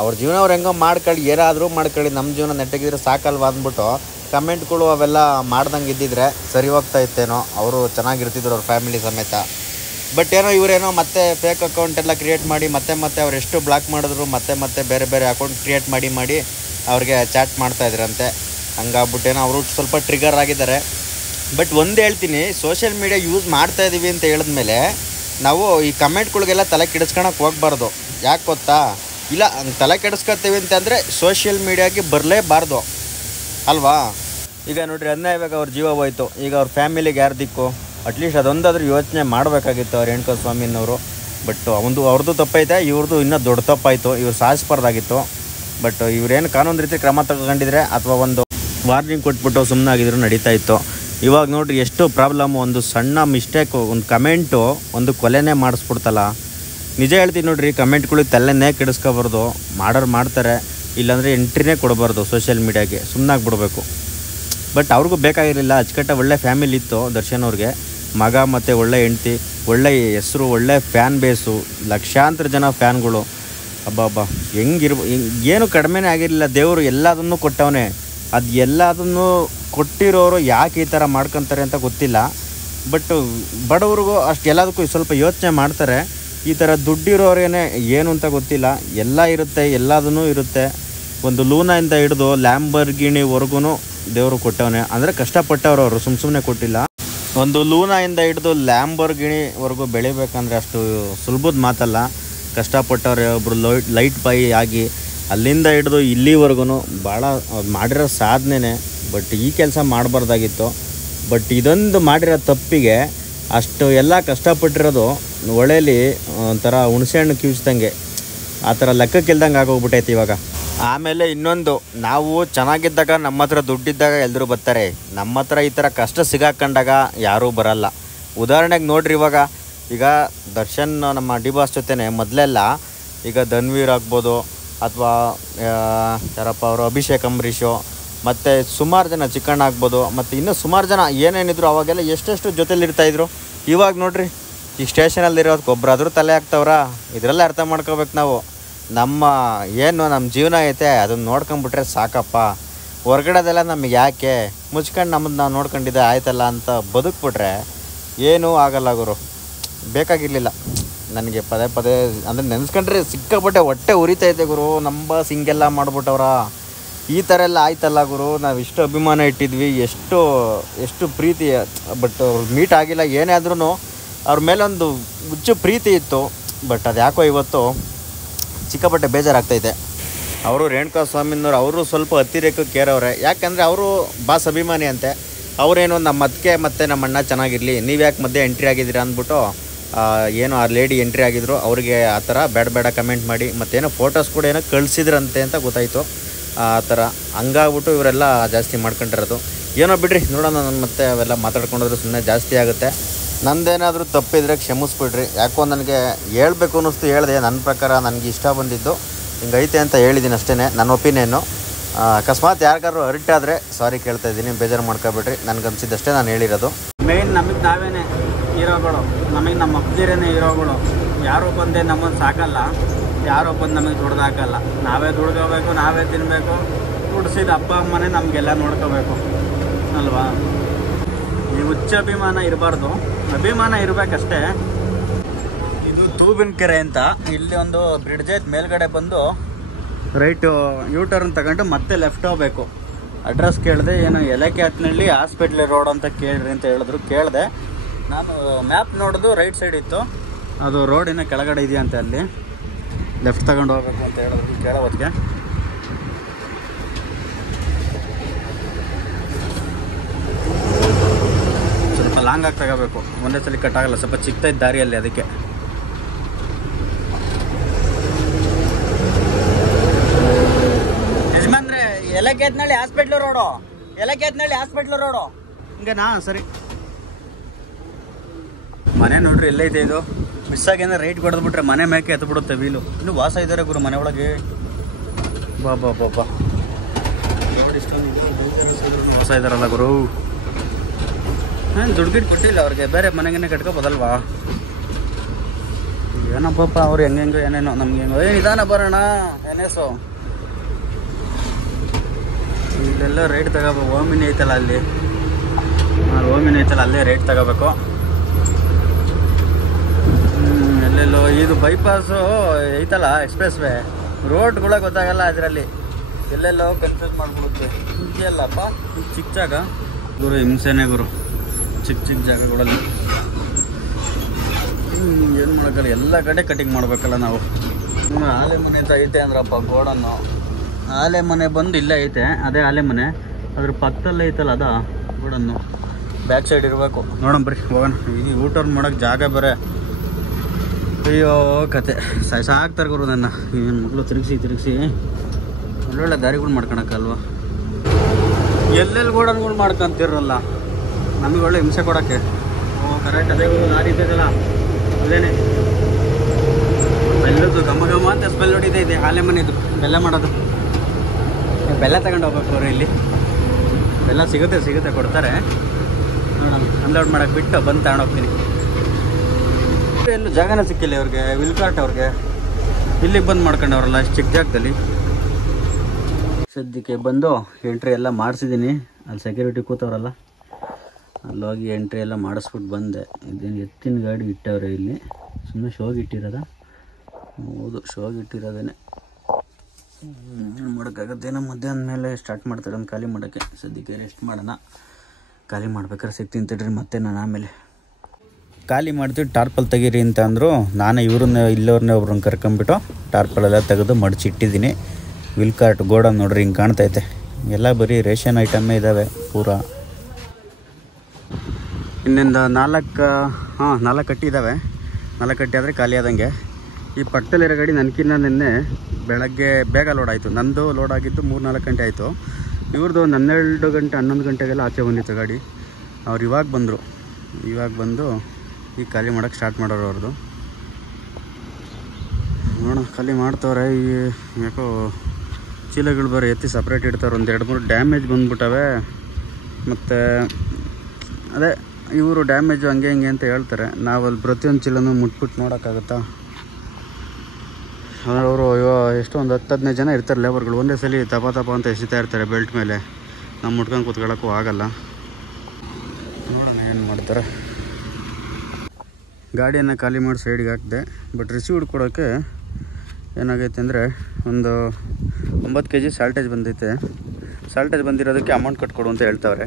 ಅವ್ರ ಜೀವನ ಅವ್ರು ಹೆಂಗೋ ಮಾಡ್ಕೊಳ್ಳಿ, ಏನಾದರೂ ಮಾಡ್ಕೊಳ್ಳಿ, ನಮ್ಮ ಜೀವನ ನೆಟ್ಟಗಿದ್ರೆ ಸಾಕಲ್ವಾ ಅಂದ್ಬಿಟ್ಟು ಕಮೆಂಟ್ಗಳು ಅವೆಲ್ಲ ಮಾಡ್ದಂಗೆ ಇದ್ದಿದ್ರೆ ಸರಿ ಹೋಗ್ತಾ ಇತ್ತೇನೋ. ಅವರು ಚೆನ್ನಾಗಿರ್ತಿದ್ರು ಅವ್ರ ಫ್ಯಾಮಿಲಿ ಸಮೇತ. ಬಟ್ ಏನೋ ಇವರೇನೋ ಮತ್ತೆ ಫೇಕ್ ಅಕೌಂಟೆಲ್ಲ ಕ್ರಿಯೇಟ್ ಮಾಡಿ ಮತ್ತೆ ಅವ್ರು ಎಷ್ಟು ಬ್ಲಾಕ್ ಮಾಡಿದ್ರು ಮತ್ತೆ ಬೇರೆ ಅಕೌಂಟ್ ಕ್ರಿಯೇಟ್ ಮಾಡಿ ಅವ್ರಿಗೆ ಚಾಟ್ ಮಾಡ್ತಾಯಿದ್ರಂತೆ. ಹಂಗಾಗ್ಬಿಟ್ಟೇನೋ ಅವರು ಸ್ವಲ್ಪ ಟ್ರಿಗರ್ ಆಗಿದ್ದಾರೆ. ಬಟ್ ಒಂದು ಹೇಳ್ತೀನಿ, ಸೋಷಿಯಲ್ ಮೀಡಿಯಾ ಯೂಸ್ ಮಾಡ್ತಾಯಿದ್ದೀವಿ ಅಂತ ಹೇಳಿದ್ಮೇಲೆ ನಾವು ಈ ಕಮೆಂಟ್ಗಳಿಗೆಲ್ಲ ತಲೆ ಕೆಡಿಸ್ಕೊಳಕ್ಕೆ ಹೋಗ್ಬಾರ್ದು. ಯಾಕೆ ಗೊತ್ತಾ? ಇಲ್ಲ ತಲೆ ಕೆಡಿಸ್ಕೊತೀವಿ ಅಂತಂದರೆ ಸೋಷಿಯಲ್ ಮೀಡಿಯಾಗೆ ಬರಲೇಬಾರ್ದು ಅಲ್ವಾ? ಈಗ ನೋಡ್ರಿ, ಇವಾಗ ಅವ್ರ ಜೀವ ಹೋಯ್ತು. ಈಗ ಅವ್ರ ಫ್ಯಾಮಿಲಿಗೆ ಯಾರು ದಿಕ್ಕು? ಅಟ್ಲೀಸ್ಟ್ ಅದೊಂದಾದ್ರೂ ಯೋಚನೆ ಮಾಡಬೇಕಾಗಿತ್ತು ಅವ್ರು ರೇಣುಕಾ ಸ್ವಾಮಿನವರು. ಬಟ್ ಅವ್ರದ್ದು ತಪ್ಪೈತೆ, ಇವ್ರದ್ದು ಇನ್ನೂ ದೊಡ್ಡ ತಪ್ಪಾಯಿತು. ಇವ್ರು ಸಾಧಿಸ್ಬಾರ್ದಾಗಿತ್ತು. ಬಟ್ ಇವ್ರೇನು ಕಾನೂನು ರೀತಿ ಕ್ರಮ ತಗೊಂಡಿದ್ರೆ ಅಥವಾ ಒಂದು ವಾರ್ನಿಂಗ್ ಕೊಟ್ಬಿಟ್ಟು ಸುಮ್ಮನಾಗಿದ್ರು ನಡೀತಾ ಇತ್ತು. ಇವಾಗ ನೋಡ್ರಿ ಎಷ್ಟು ಪ್ರಾಬ್ಲಮ್ಮು. ಒಂದು ಸಣ್ಣ ಮಿಸ್ಟೇಕು, ಒಂದು ಕಮೆಂಟು ಒಂದು ಕೊಲೆನೇ ಮಾಡಿಸ್ಬಿಡ್ತಲ್ಲ. ನಿಜ ಹೇಳ್ತೀನಿ ನೋಡ್ರಿ, ಕಮೆಂಟ್ಗಳಿಗೆ ತಲೆನೇ ಕೆಡಿಸ್ಕೊಬಾರ್ದು. ಮಾಡೋರು ಮಾಡ್ತಾರೆ, ಇಲ್ಲಾಂದರೆ ಎಂಟ್ರಿನೇ ಕೊಡಬಾರ್ದು ಸೋಷಿಯಲ್ ಮೀಡಿಯಾಗೆ, ಸುಮ್ಮನಾಗ್ಬಿಡ್ಬೇಕು. ಬಟ್ ಅವ್ರಿಗೂ ಬೇಕಾಗಿರಲಿಲ್ಲ. ಅಚ್ಚುಕಟ್ಟ ಒಳ್ಳೆ ಫ್ಯಾಮಿಲಿ ಇತ್ತು ದರ್ಶನ್ ಅವ್ರಿಗೆ. ಮಗ ಮತ್ತು ಒಳ್ಳೆ ಹೆಂಡ್ತಿ, ಒಳ್ಳೆ ಹೆಸರು, ಒಳ್ಳೆ ಫ್ಯಾನ್ ಬೇಸು, ಲಕ್ಷಾಂತರ ಜನ ಫ್ಯಾನ್ಗಳು. ಹಬ್ಬ ಏನು ಕಡಿಮೆನೇ ಆಗಿರಲಿಲ್ಲ. ದೇವರು ಎಲ್ಲದನ್ನೂ ಕೊಟ್ಟವನೇ. ಅದು ಎಲ್ಲದನ್ನೂ ಕೊಟ್ಟಿರೋರು ಯಾಕೆ ಈ ಥರ ಮಾಡ್ಕೊತಾರೆ ಅಂತ ಗೊತ್ತಿಲ್ಲ. ಬಟ್ ಬಡವ್ರಿಗೂ ಅಷ್ಟು ಎಲ್ಲದಕ್ಕೂ ಸ್ವಲ್ಪ ಯೋಚನೆ ಮಾಡ್ತಾರೆ. ಈ ಥರ ದುಡ್ಡಿರೋರೇನೆ ಏನು ಅಂತ ಗೊತ್ತಿಲ್ಲ. ಎಲ್ಲ ಇರುತ್ತೆ, ಎಲ್ಲದನ್ನೂ ಇರುತ್ತೆ. ಒಂದು ಲೂನಾಯಿಂದ ಹಿಡಿದು ಲ್ಯಾಂಬರ್ಗಿಣಿವರೆಗೂ ದೇವರು ಕೊಟ್ಟವನೇ. ಅಂದರೆ ಕಷ್ಟಪಟ್ಟವ್ರು ಅವರು, ಸುಮ್ಮನೆ ಕೊಟ್ಟಿಲ್ಲ. ಒಂದು ಲೂನಾಯಿಂದ ಹಿಡಿದು ಲ್ಯಾಂಬರ್ಗಿಣಿವರೆಗೂ ಬೆಳಿಬೇಕಂದ್ರೆ ಅಷ್ಟು ಸುಲಭದ ಮಾತಲ್ಲ. ಕಷ್ಟಪಟ್ಟವ್ರೆ. ಒಬ್ಬರು ಲೈಟ್ ಬಾಯಿ ಆಗಿ ಅಲ್ಲಿಂದ ಹಿಡಿದು ಇಲ್ಲಿವರೆಗೂ ಭಾಳ ಮಾಡಿರೋ ಸಾಧನೆ. ಬಟ್ ಈ ಕೆಲಸ ಮಾಡಬಾರ್ದಾಗಿತ್ತು. ಬಟ್ ಇದೊಂದು ಮಾಡಿರೋ ತಪ್ಪಿಗೆ ಅಷ್ಟು ಎಲ್ಲ ಕಷ್ಟಪಟ್ಟಿರೋದು ಒಳೇಲಿ ಒಂಥರ ಹುಣಸೆಹಣ್ಣು ಕಿವಿಸ್ದಂಗೆ, ಆ ಥರ ಲೆಕ್ಕಕ್ಕಿಲ್ದಂಗೆ ಆಗೋಗ್ಬಿಟ್ಟೈತೆ ಇವಾಗ. ಆಮೇಲೆ ಇನ್ನೊಂದು, ನಾವು ಚೆನ್ನಾಗಿದ್ದಾಗ ನಮ್ಮ ಹತ್ರ ದುಡ್ಡಿದ್ದಾಗ ಎಲ್ಲರೂ ಬರ್ತಾರೆ. ನಮ್ಮ ಹತ್ರ ಈ ಥರ ಕಷ್ಟ ಸಿಗಾಕೊಂಡಾಗ ಯಾರೂ ಬರಲ್ಲ. ಉದಾಹರಣೆಗೆ ನೋಡ್ರಿ, ಈಗ ದರ್ಶನ್ ನಮ್ಮ ಡಿ ಬಾಸ್ ಜೊತೆನೆ ಮೊದಲೆಲ್ಲ ಈಗ ಧನ್ವೀರ್ ಆಗ್ಬೋದು ಅಥವಾ ಯಾರಪ್ಪ ಅವರು ಅಭಿಷೇಕ್ ಅಂಬರೀಷು ಮತ್ತು ಸುಮಾರು ಜನ ಚಿಕ್ಕಣ್ಣ ಆಗ್ಬೋದು, ಮತ್ತು ಇನ್ನೂ ಸುಮಾರು ಜನ ಏನೇನಿದ್ರು ಅವಾಗೆಲ್ಲ ಎಷ್ಟೆಷ್ಟು ಜೊತೆಲಿರ್ತಾಯಿದ್ರು. ಇವಾಗ ನೋಡ್ರಿ, ಈ ಸ್ಟೇಷನಲ್ಲಿರೋದಕ್ಕೆ ಒಬ್ಬರಾದರೂ ತಲೆ ಹಾಕ್ತವ್ರ? ಇದರಲ್ಲೇ ಅರ್ಥ ಮಾಡ್ಕೋಬೇಕು ನಾವು. ನಮ್ಮ ಜೀವನ ಐತೆ ಅದನ್ನು ನೋಡ್ಕೊಂಬಿಟ್ರೆ ಸಾಕಪ್ಪ. ಹೊರ್ಗಡೆದೆಲ್ಲ ನಮಗೆ ಯಾಕೆ? ಮುಚ್ಕೊಂಡು ನಮ್ಮದು ನಾವು ನೋಡ್ಕೊಂಡಿದ್ದೆ ಆಯ್ತಲ್ಲ ಅಂತ ಬದುಕ್ಬಿಟ್ರೆ ಏನೂ ಆಗಲ್ಲ ಗುರು. ಬೇಕಾಗಿರಲಿಲ್ಲ ನನಗೆ ಪದೇ ಅಂದರೆ ನೆನೆಸ್ಕೊಂಡ್ರೆ ಸಿಕ್ಕಾಪಟ್ಟೆ ಹೊಟ್ಟೆ ಉರಿತೈತೆ ಗುರು. ನಮ್ಮ ಹಿಂಗೆಲ್ಲ ಮಾಡ್ಬಿಟ್ಟವ್ರ, ಈ ಥರ ಎಲ್ಲ ಆಯ್ತಲ್ಲ ಗುರು. ನಾವು ಇಷ್ಟು ಅಭಿಮಾನ ಇಟ್ಟಿದ್ವಿ, ಎಷ್ಟು ಪ್ರೀತಿ. ಬಟ್ ಅವ್ರು ಮೀಟ್ ಆಗಿಲ್ಲ. ಏನೇ ಆದ್ರೂ ಅವ್ರ ಮೇಲೊಂದು ಹುಚ್ಚು ಪ್ರೀತಿ ಇತ್ತು. ಬಟ್ ಅದು ಯಾಕೋ ಇವತ್ತು ಸಿಕ್ಕಾಪಟ್ಟೆ ಬೇಜಾರಾಗ್ತೈತೆ. ಅವರು ರೇಣುಕಾ ಸ್ವಾಮಿನವ್ರು ಅವರು ಸ್ವಲ್ಪ ಅತಿರೇಕಕ್ಕೆ ಕೇರವ್ರೆ. ಯಾಕಂದರೆ ಅವರು ಬಾಸ್ ಅಭಿಮಾನಿ ಅಂತೆ. ಅವರೇನು ನಮ್ಮ ಅದಕ್ಕೆ ಮತ್ತು ನಮ್ಮ ಅಣ್ಣ ಚೆನ್ನಾಗಿರಲಿ, ನೀವು ಯಾಕೆ ಮಧ್ಯೆ ಎಂಟ್ರಿ ಆಗಿದ್ದೀರಾ ಅಂದ್ಬಿಟ್ಟು ಏನೋ ಆ ಲೇಡಿ ಎಂಟ್ರಿ ಆಗಿದ್ರು. ಅವ್ರಿಗೆ ಆ ಥರ ಬೇಡ ಕಮೆಂಟ್ ಮಾಡಿ ಮತ್ತೇನೋ ಫೋಟೋಸ್ ಕೂಡ ಏನೋ ಕಳಿಸಿದ್ರಂತೆ ಅಂತ ಗೊತ್ತಾಯಿತು. ಆ ಥರ ಹಂಗಾಗ್ಬಿಟ್ಟು ಇವರೆಲ್ಲ ಜಾಸ್ತಿ ಮಾಡ್ಕೊಂಡಿರೋದು. ಏನೋ ಬಿಡ್ರಿ, ನೋಡೋಣ. ನಾನು ಮತ್ತೆ ಅವೆಲ್ಲ ಮಾತಾಡ್ಕೊಂಡ್ರೆ ಸುಮ್ಮನೆ ಜಾಸ್ತಿ ಆಗುತ್ತೆ. ನಂದೇನಾದರೂ ತಪ್ಪಿದ್ರೆ ಕ್ಷಮಿಸ್ಬಿಡ್ರಿ. ಯಾಕೋ ನನಗೆ ಹೇಳ್ಬೇಕು ಅನ್ನಿಸ್ತು, ಹೇಳಿದೆ. ನನ್ನ ಪ್ರಕಾರ ನನಗೆ ಇಷ್ಟ ಬಂದಿದ್ದು ಹಿಂಗೈತೆ ಅಂತ ಹೇಳಿದ್ದೀನಿ ಅಷ್ಟೇ, ನನ್ನ ಒಪಿನಿಯನ್ನು. ಅಕಸ್ಮಾತ್ ಯಾರಿಗಾರು ಅರಿಟಾದರೆ ಸಾರಿ ಕೇಳ್ತಾ ಇದ್ದೀನಿ, ಬೇಜಾರು ಮಾಡ್ಕೊಬೇಡ್ರಿ. ನನಗನ್ಸಿದ್ದಷ್ಟೇ ನಾನು ಹೇಳಿರೋದು. ಮೇಯ್ನ್ ನಮಗೆ ನಾವೇನೇ ಹೀರೋಗಳು, ನಮಗೆ ನಮ್ಮ ಅಪ್ದಿರೇನೇ ಹೀರೋಗಳು. ಯಾರೋ ಬಂದೇ ನಮ್ಮನ್ನು ಸಾಕಲ್ಲ, ಯಾರೋ ಬಂದು ನಮಗೆ ದುಡ್ದಾಕಲ್ಲ. ನಾವೇ ದುಡ್ಕೋಬೇಕು, ನಾವೇ ತಿನ್ನಬೇಕು, ಹುಡ್ಸಿದ ಅಪ್ಪ ಅಮ್ಮನೇ ನಮಗೆಲ್ಲ ನೋಡ್ಕೋಬೇಕು ಅಲ್ವಾ. ಈ ಹುಚ್ಚ ಅಭಿಮಾನ ಇರಬಾರ್ದು, ಅಭಿಮಾನ ಇರಬೇಕಷ್ಟೇ. ಇದು ತೂಬಿನ ಕೆರೆ ಅಂತ, ಇಲ್ಲಿ ಒಂದು ಬ್ರಿಡ್ಜ್ ಐತೆ, ಮೇಲ್ಗಡೆ ಬಂದು ರೈಟು ಯೂ ಟರ್ನ್ ತಗೊಂಡು ಮತ್ತೆ ಲೆಫ್ಟ್ ಹೋಗ್ಬೇಕು. ಅಡ್ರೆಸ್ ಕೇಳಿದೆ, ಏನು ಯಲಕೆಹತ್ನಹಳ್ಳಿ ಹಾಸ್ಪಿಟ್ಲ್ ರೋಡ್ ಅಂತ ಕೇಳ್ರಿ ಅಂತ ಹೇಳಿದ್ರು. ಕೇಳಿದೆ ನಾನು, ಮ್ಯಾಪ್ ನೋಡೋದು ರೈಟ್ ಸೈಡ್ ಇತ್ತು, ಅದು ರೋಡಿನ ಕೆಳಗಡೆ ಇದೆಯಂತೆ, ಅಲ್ಲಿ ಲೆಫ್ಟ್ ತಗೊಂಡು ಹೋಗ್ಬೇಕು ಅಂತ ಹೇಳಿದ್ರು. ಕೇಳೋ ಹೊತ್ತಿಗೆ ಸ್ವಲ್ಪ ಲಾಂಗ್ ಆಗಿ ತಗೋಬೇಕು, ಒಂದೇ ಸಲ ಕಟ್ ಆಗಲ್ಲ, ಸ್ವಲ್ಪ ಚಿಕ್ಕದೈತೆ ದಾರಿಯಲ್ಲಿ, ಅದಕ್ಕೆ. ಯಜಮಾನ್ರೆ, ಯಲಕೆಹತ್ನಹಳ್ಳಿ ಹಾಸ್ಪಿಟ್ಲ್ ರೋಡು, ಯಲಕೆಹತ್ನಹಳ್ಳಿ ಹಾಸ್ಪಿಟ್ಲ್ ರೋಡು ಹಿಂಗನಾ? ಸರಿ. ಮನೆ ನೋಡ್ರಿ ಎಲ್ಲೈತೆ ಇದು, ಮಿಸ್ ಆಗಿಂದ ರೈಟ್ ಕೊಡದ್ಬಿಟ್ರೆ ಮನೆ ಮೇಕೆ ಎತ್ತು ಬಿಡುತ್ತೆ ವೀಲು. ಇನ್ನು ವಾಸ ಇದ್ದಾರೆ ಗುರು ಮನೆ ಒಳಗೆ. ಬಾ ಬಾ ಬಾ ಬಾ, ನೋಡಿ ಇಷ್ಟೊಂದು ವಾಸ ಇದ್ದಾರಲ್ಲ ಗುರು. ದುಡ್ಡು ಗಿಟ್ಟು ಕೊಟ್ಟಿಲ್ಲ ಅವ್ರಿಗೆ, ಬೇರೆ ಮನೆಗೇನೆ ಕಟ್ಕೋಬೋದಲ್ವಾ? ಏನಪ್ಪಪ್ಪ ಅವ್ರು ಹೆಂಗೆಂಗೋ ಏನೇನೋ, ನಮ್ಗೆ ಹೆಂಗೋ ನಿಧಾನ ಬರೋಣ ಏನೇಸು. ಇಲ್ಲೆಲ್ಲ ರೇಟ್ ತಗೋಬೇಕು. ಓಮಿನಿ ಐತಲ್ಲ ಅಲ್ಲಿ, ಓಮಿನಿ ಐತಲ್ಲ ಅಲ್ಲೇ ರೇಟ್ ತಗೋಬೇಕು. ಎಲ್ಲೆಲ್ಲೋ ಇದು ಬೈಪಾಸು ಐತಲ್ಲ, ಎಕ್ಸ್ಪ್ರೆಸ್ ವೇ, ರೋಡ್ಗಳ ಗೊತ್ತಾಗಲ್ಲ ಅದರಲ್ಲಿ, ಎಲ್ಲೆಲ್ಲೋ ಕನ್ಫ್ಯೂಸ್ ಮಾಡ್ಬಿಡುತ್ತೆ. ಇದೆಯಲ್ಲಪ್ಪ ಚಿಕ್ಕ ಜಾಗ ಗುರು, ಹಿಂಸೆನೇ ಗುರು ಚಿಕ್ಕ ಚಿಕ್ಕ ಜಾಗಗಳಲ್ಲಿ. ಏನು ಮಾಡೋಕ್ಕಲ್ಲ, ಎಲ್ಲ ಕಡೆ ಕಟಿಂಗ್ ಮಾಡ್ಬೇಕಲ್ಲ ನಾವು. ಆಲೆ ಮನೆ ಅಂತ ಐತೆ ಅಂದ್ರಪ್ಪ ಗೋಡನ್ನು. ಆಲೆ ಮನೆ ಬಂದು ಇಲ್ಲೇ ಐತೆ, ಅದೇ ಆಲೆ ಮನೆ, ಅದ್ರ ಪಕ್ಕದಲ್ಲೇ ಐತಲ್ಲ ಅದ ಗೋಡನ್ನು. ಬ್ಯಾಕ್ ಸೈಡ್ ಇರಬೇಕು. ನೋಡೋಣ ಬರ್ರಿ ಹೋಗೋಣ. ಈಗ ಊಟ ಮಾಡೋಕ್ಕೆ ಜಾಗ ಬೇರೆ. ಅಯ್ಯೋ ಕತೆ ಸಾಕ್ತಾರೆ ಗುರು ನನ್ನ. ಏನು ಮಕ್ಕಳು ತಿರುಗಿಸಿ ಒಳ್ಳೊಳ್ಳೆ ದಾರಿಗಳು ಮಾಡ್ಕೊಳಕ್ಕಲ್ವ. ಎಲ್ಲೆಲ್ಲಿ ಗೋಡನ್ಗಳು ಮಾಡ್ಕೊಂತಿರಲ್ಲ, ನಮಗೆ ಒಳ್ಳೆ ಹಿಂಸೆ ಕೊಡೋಕ್ಕೆ. ಕರೆಕ್ಟ್ ಅದೇ ಗುರು ದಾರಿ ಇದ್ದದಲ್ಲ, ಅದೇನೆ ಬೆಲ್ಲದ್ದು ಘಮ ಘಮ ಅಂತ ಸ್ಮೆಲ್ ಹೊಡಿತೈತೆ. ಹಾಲೆ ಮನೆದು ಬೆಲ್ಲ ಮಾಡೋದು, ಬೆಲ್ಲ ತಗೊಂಡು ಹೋಗ್ಬೇಕು ಅವ್ರು. ಇಲ್ಲಿ ಬೆಲ್ಲ ಸಿಗುತ್ತೆ ಕೊಡ್ತಾರೆ. ನೋಡೋಣ, ಅನ್ಲೋಡ್ ಮಾಡೋಕೆ ಬಿಟ್ಟು ಬಂದು ತಗೊಂಡೋಗ್ತೀನಿ. ಎಲ್ಲೂ ಜಾಗನೇ ಸಿಕ್ಕಿಲ್ಲ ಅವ್ರಿಗೆ, ವಿಲ್ಕಾರ್ಟ್ ಅವ್ರಿಗೆ. ಇಲ್ಲಿಗೆ ಬಂದು ಮಾಡ್ಕೊಂಡವ್ರಲ್ಲ ಇಷ್ಟು ಚಿಕ್ಕ ಜಾಗದಲ್ಲಿ. ಸದ್ಯಕ್ಕೆ ಬಂದು ಎಂಟ್ರಿ ಎಲ್ಲ ಮಾಡಿಸಿದ್ದೀನಿ. ಅಲ್ಲಿ ಸೆಕ್ಯೂರಿಟಿ ಕೂತವ್ರಲ್ಲ, ಅಲ್ಲೋಗಿ ಎಂಟ್ರಿ ಎಲ್ಲ ಮಾಡಿಸ್ಬಿಟ್ಟು ಬಂದೆ. ಇದೇನು ಎತ್ತಿನ ಗಾಡಿ ಇಟ್ಟವ್ರೆ ಇಲ್ಲಿ, ಸುಮ್ಮನೆ ಶೋಗೆ ಇಟ್ಟಿರೋದ? ಹೌದು, ಶೋಗೆ ಇಟ್ಟಿರೋದೇನೆ. ಏನು ಮಾಡೋಕ್ಕಾಗತ್ತೇನೋ, ಮಧ್ಯಾಹ್ನ ಮೇಲೆ ಸ್ಟಾರ್ಟ್ ಮಾಡ್ತಾರೆ ಅಂತ ಖಾಲಿ ಮಾಡೋಕ್ಕೆ. ಸದ್ಯಕ್ಕೆ ರೆಸ್ಟ್ ಮಾಡೋಣ, ಖಾಲಿ ಮಾಡ್ಬೇಕಾದ್ರೆ ಸಿಗ್ತೀನಿ ತಡ್ರಿ. ಮತ್ತೆ ನಾನು ಆಮೇಲೆ ಖಾಲಿ ಮಾಡ್ತೀವಿ. ಟಾರ್ಪಲ್ ತೆಗೀರಿ ಅಂತ ಅಂದರು. ನಾನೇ ಇವ್ರನ್ನ ಇಲ್ಲವ್ರನ್ನೇ ಒಬ್ರನ್ನ ಕರ್ಕೊಂಬಿಟ್ಟು ಟಾರ್ಪಲೆಲ್ಲ ತೆಗೆದು ಮಡಚಿಟ್ಟಿದ್ದೀನಿ. ವಿಲ್ಕಾರ್ಟ್ ಗೋಡನ್ ನೋಡ್ರಿ ಹಿಂಗೆ ಕಾಣ್ತೈತೆ. ಎಲ್ಲ ಬರೀ ರೇಷನ್ ಐಟಮ್ಮೇ ಇದ್ದಾವೆ ಪೂರಾ. ಇನ್ನೊಂದು 4 ಕಟ್ಟಿ ಇದ್ದಾವೆ. 4 ಕಟ್ಟಿ ಆದರೆ ಖಾಲಿ ಆದಂಗೆ. ಈ ಪಕ್ಕದಲ್ಲಿರೋ ಗಾಡಿ ನನಗಿನ್ನ ನಿನ್ನೆ ಬೆಳಗ್ಗೆ ಬೇಗ ಲೋಡ್ ಆಯಿತು. ನಂದು ಲೋಡ್ ಆಗಿದ್ದು 3-4 ಗಂಟೆ ಆಯಿತು. ಇವ್ರದ್ದು 12 ಗಂಟೆ 11 ಗಂಟೆಗೆಲ್ಲ ಆಚೆ ಬಂದಿತ್ತು ಗಾಡಿ. ಅವ್ರು ಇವಾಗ ಬಂದು ಈಗ ಖಾಲಿ ಮಾಡೋಕ್ಕೆ ಸ್ಟಾರ್ಟ್ ಮಾಡೋರು ಅವ್ರದ್ದು. ನೋಡೋಣ, ಖಾಲಿ ಮಾಡ್ತವ್ರೆ. ಈ ಯಾಕೋ ಚೀಲಗಳು ಬರೋ ಎತ್ತಿ ಸಪ್ರೇಟ್ ಇಡ್ತಾರೆ. 1-2-3 ಡ್ಯಾಮೇಜ್ ಬಂದ್ಬಿಟ್ಟವೆ. ಮತ್ತು ಅದೇ ಇವರು ಡ್ಯಾಮೇಜು ಹಂಗೆ ಹಿಂಗೆ ಅಂತ ಹೇಳ್ತಾರೆ. ನಾವಲ್ಲಿ ಪ್ರತಿಯೊಂದು ಚೀಲನೂ ಮುಟ್ಬಿಟ್ಟು ನೋಡೋಕ್ಕಾಗತ್ತಾ? ಅವರು ಎಷ್ಟು ಒಂದು 10-15 ಜನ ಇರ್ತಾರೆ ಲೇಬರ್ಗಳು. ಒಂದೇ ಸಲ ತಪ ಅಂತ ಎಸಿತಾ ಇರ್ತಾರೆ ಬೆಲ್ಟ್ ಮೇಲೆ. ನಾವು ಮುಟ್ಕೊಂಡು ಕೂತ್ಕೊಳ್ಳೋಕ್ಕೂ ಆಗಲ್ಲ. ನೋಡೋಣ ಏನು ಮಾಡ್ತಾರೆ. ಗಾಡಿಯನ್ನು ಖಾಲಿ ಮಾಡಿ ಸೈಡ್ಗೆ ಹಾಕಿದೆ. ಬಟ್ ರಿಸೀವ್ಡ್ ಕೊಡೋಕ್ಕೆ ಏನಾಗೈತೆ ಅಂದರೆ, ಒಂದು 9 kg ಸಾಲ್ಟೇಜ್ ಬಂದೈತೆ. ಸಾಲ್ಟೇಜ್ ಬಂದಿರೋದಕ್ಕೆ ಅಮೌಂಟ್ ಕಟ್ಕೊಡು ಅಂತ ಹೇಳ್ತಾವ್ರೆ.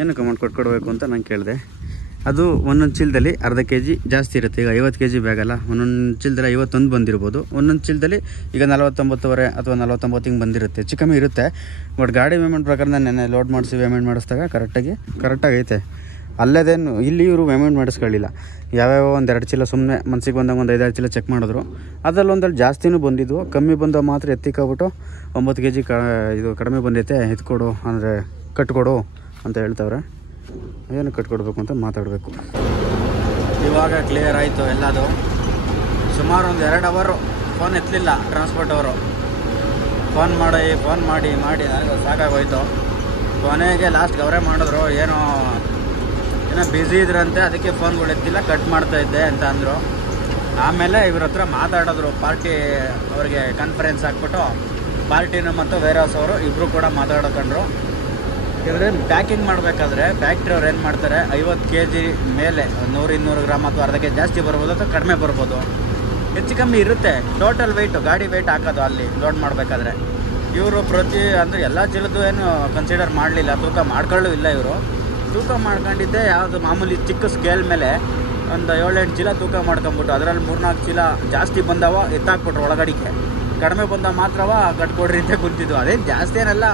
ಏನಕ್ಕೆ ಅಮೌಂಟ್ ಕೊಟ್ಕೊಡ್ಬೇಕು ಅಂತ ನಾನು ಕೇಳಿದೆ. ಅದು ಒಂದೊಂದು ಚೀಲದಲ್ಲಿ ಅರ್ಧ kg ಜಾಸ್ತಿ ಇರುತ್ತೆ. ಈಗ 50 kg ಬ್ಯಾಗಲ್ಲ, ಒಂದೊಂದು ಚೀಲದಲ್ಲಿ 51 ಬಂದಿರ್ಬೋದು. ಒಂದೊಂದು ಚೀಲದಲ್ಲಿ ಈಗ 49.5 ಅಥವಾ 49 ಹಿಂಗೆ ಬಂದಿರುತ್ತೆ. ಹೆಚ್ಚು ಕಮ್ಮಿ ಇರುತ್ತೆ. ಬಟ್ ಗಾಡಿ ಪೇಮೆಂಟ್ ಪ್ರಕಾರ ನಾನು ಲೋಡ್ ಮಾಡಿಸಿ ಪೇಮೆಂಟ್ ಮಾಡಿಸಿದಾಗ ಕರೆಕ್ಟಾಗೈತೆ. ಅಲ್ಲದೇನು ಇಲ್ಲಿ ಇವರು ಪೇಮೆಂಟ್ ಮಾಡಿಸ್ಕೊಳ್ಳಿಲ್ಲ. ಯಾವ್ಯಾವ 1-2 ಚೀಲ ಸುಮ್ಮನೆ ಮನ್ಸಿಗೆ ಬಂದಾಗ ಒಂದು 5-6 ಚೀಲ ಚೆಕ್ ಮಾಡಿದ್ರು. ಅದರಲ್ಲಿ ಒಂದಲ್ಲಿ ಜಾಸ್ತಿನೂ ಬಂದಿದ್ವು. ಕಮ್ಮಿ ಬಂದವು ಮಾತ್ರ ಎತ್ತಿಕೊಬಿಟ್ಟು 9 kg ಇದು ಕಡಿಮೆ ಬಂದೈತೆ, ಎತ್ಕೊಡು ಅಂದರೆ ಕಟ್ಕೊಡು ಅಂತ ಹೇಳ್ತವ್ರೆ. ಏನು ಕಟ್ಕೊಡ್ಬೇಕು ಅಂತ ಮಾತಾಡಬೇಕು. ಇವಾಗ ಕ್ಲಿಯರ್ ಆಯಿತು ಎಲ್ಲದು. ಸುಮಾರು ಒಂದು 2 ಅವರ್ ಫೋನ್ ಎತ್ತಲಿಲ್ಲ ಟ್ರಾನ್ಸ್ಪೋರ್ಟ್ ಅವರು. ಫೋನ್ ಮಾಡಿ ನನಗೆ ಸಾಕಾಗೋಯ್ತು. ಕೊನೆಗೆ ಲಾಸ್ಟ್ಗೆ ಅವರೇ ಮಾಡಿದ್ರು. ಏನೋ ಬ್ಯುಸಿ ಇದ್ರಂತೆ, ಅದಕ್ಕೆ ಫೋನ್ಗಳು ಎತ್ತಿಲ್ಲ, ಕಟ್ ಮಾಡ್ತಾಯಿದ್ದೆ ಅಂತ ಅಂದರು. ಆಮೇಲೆ ಇವ್ರ ಹತ್ರ ಮಾತಾಡಿದ್ರು. ಪಾರ್ಟಿ ಅವ್ರಿಗೆ ಕಾನ್ಫರೆನ್ಸ್ ಹಾಕ್ಬಿಟ್ಟು ಪಾರ್ಟಿನ ಮತ್ತು ವೇರ್ ಹೌಸ್ ಅವರು ಇಬ್ಬರು ಕೂಡ ಮಾತಾಡ್ಕೊಂಡ್ರು. ಯಾಕಂದರೆ ಪ್ಯಾಕಿಂಗ್ ಮಾಡಬೇಕಾದ್ರೆ ಫ್ಯಾಕ್ಟ್ರಿ ಅವ್ರು ಏನು ಮಾಡ್ತಾರೆ, 50 kg ಮೇಲೆ 100-200 ಗ್ರಾಮ್ ಅಥವಾ ಅರ್ಧ ಕೆಜಿ ಜಾಸ್ತಿ ಬರ್ಬೋದು ಅಥವಾ ಕಡಿಮೆ ಬರ್ಬೋದು, ಹೆಚ್ಚು ಕಮ್ಮಿ ಇರುತ್ತೆ. ಟೋಟಲ್ ವೆಯ್ಟು ಗಾಡಿ ವೆಯ್ಟ್ ಹಾಕೋದು ಅಲ್ಲಿ ಲೋಡ್ ಮಾಡಬೇಕಾದ್ರೆ ಇವರು ಅಂದರೆ ಎಲ್ಲ ಚೀಲದ್ದು ಏನು ಕನ್ಸಿಡರ್ ಮಾಡಲಿಲ್ಲ, ತೂಕ ಮಾಡ್ಕೊಳ್ಳೂ ಇಲ್ಲ. ಇವರು ತೂಕ ಮಾಡ್ಕೊಂಡಿದ್ದೆ ಯಾವುದು ಮಾಮೂಲಿ ಚಿಕ್ಕ ಸ್ಕೇಲ್ ಮೇಲೆ ಒಂದು 7-8 ಚೀಲ ತೂಕ ಮಾಡ್ಕೊಂಬಿಟ್ಟು ಅದರಲ್ಲಿ 3-4 ಚೀಲ ಜಾಸ್ತಿ ಬಂದವ ಎತ್ತಾಕ್ಬಿಟ್ರು ಒಳಗಡಿಕೆ, ಕಡಿಮೆ ಬಂದ ಮಾತ್ರವ ಕಟ್ಕೊಡ್ರಿ ಅಂತ ಕುಂತಿದ್ವು. ಅದೇನು ಜಾಸ್ತಿ ಏನಲ್ಲ,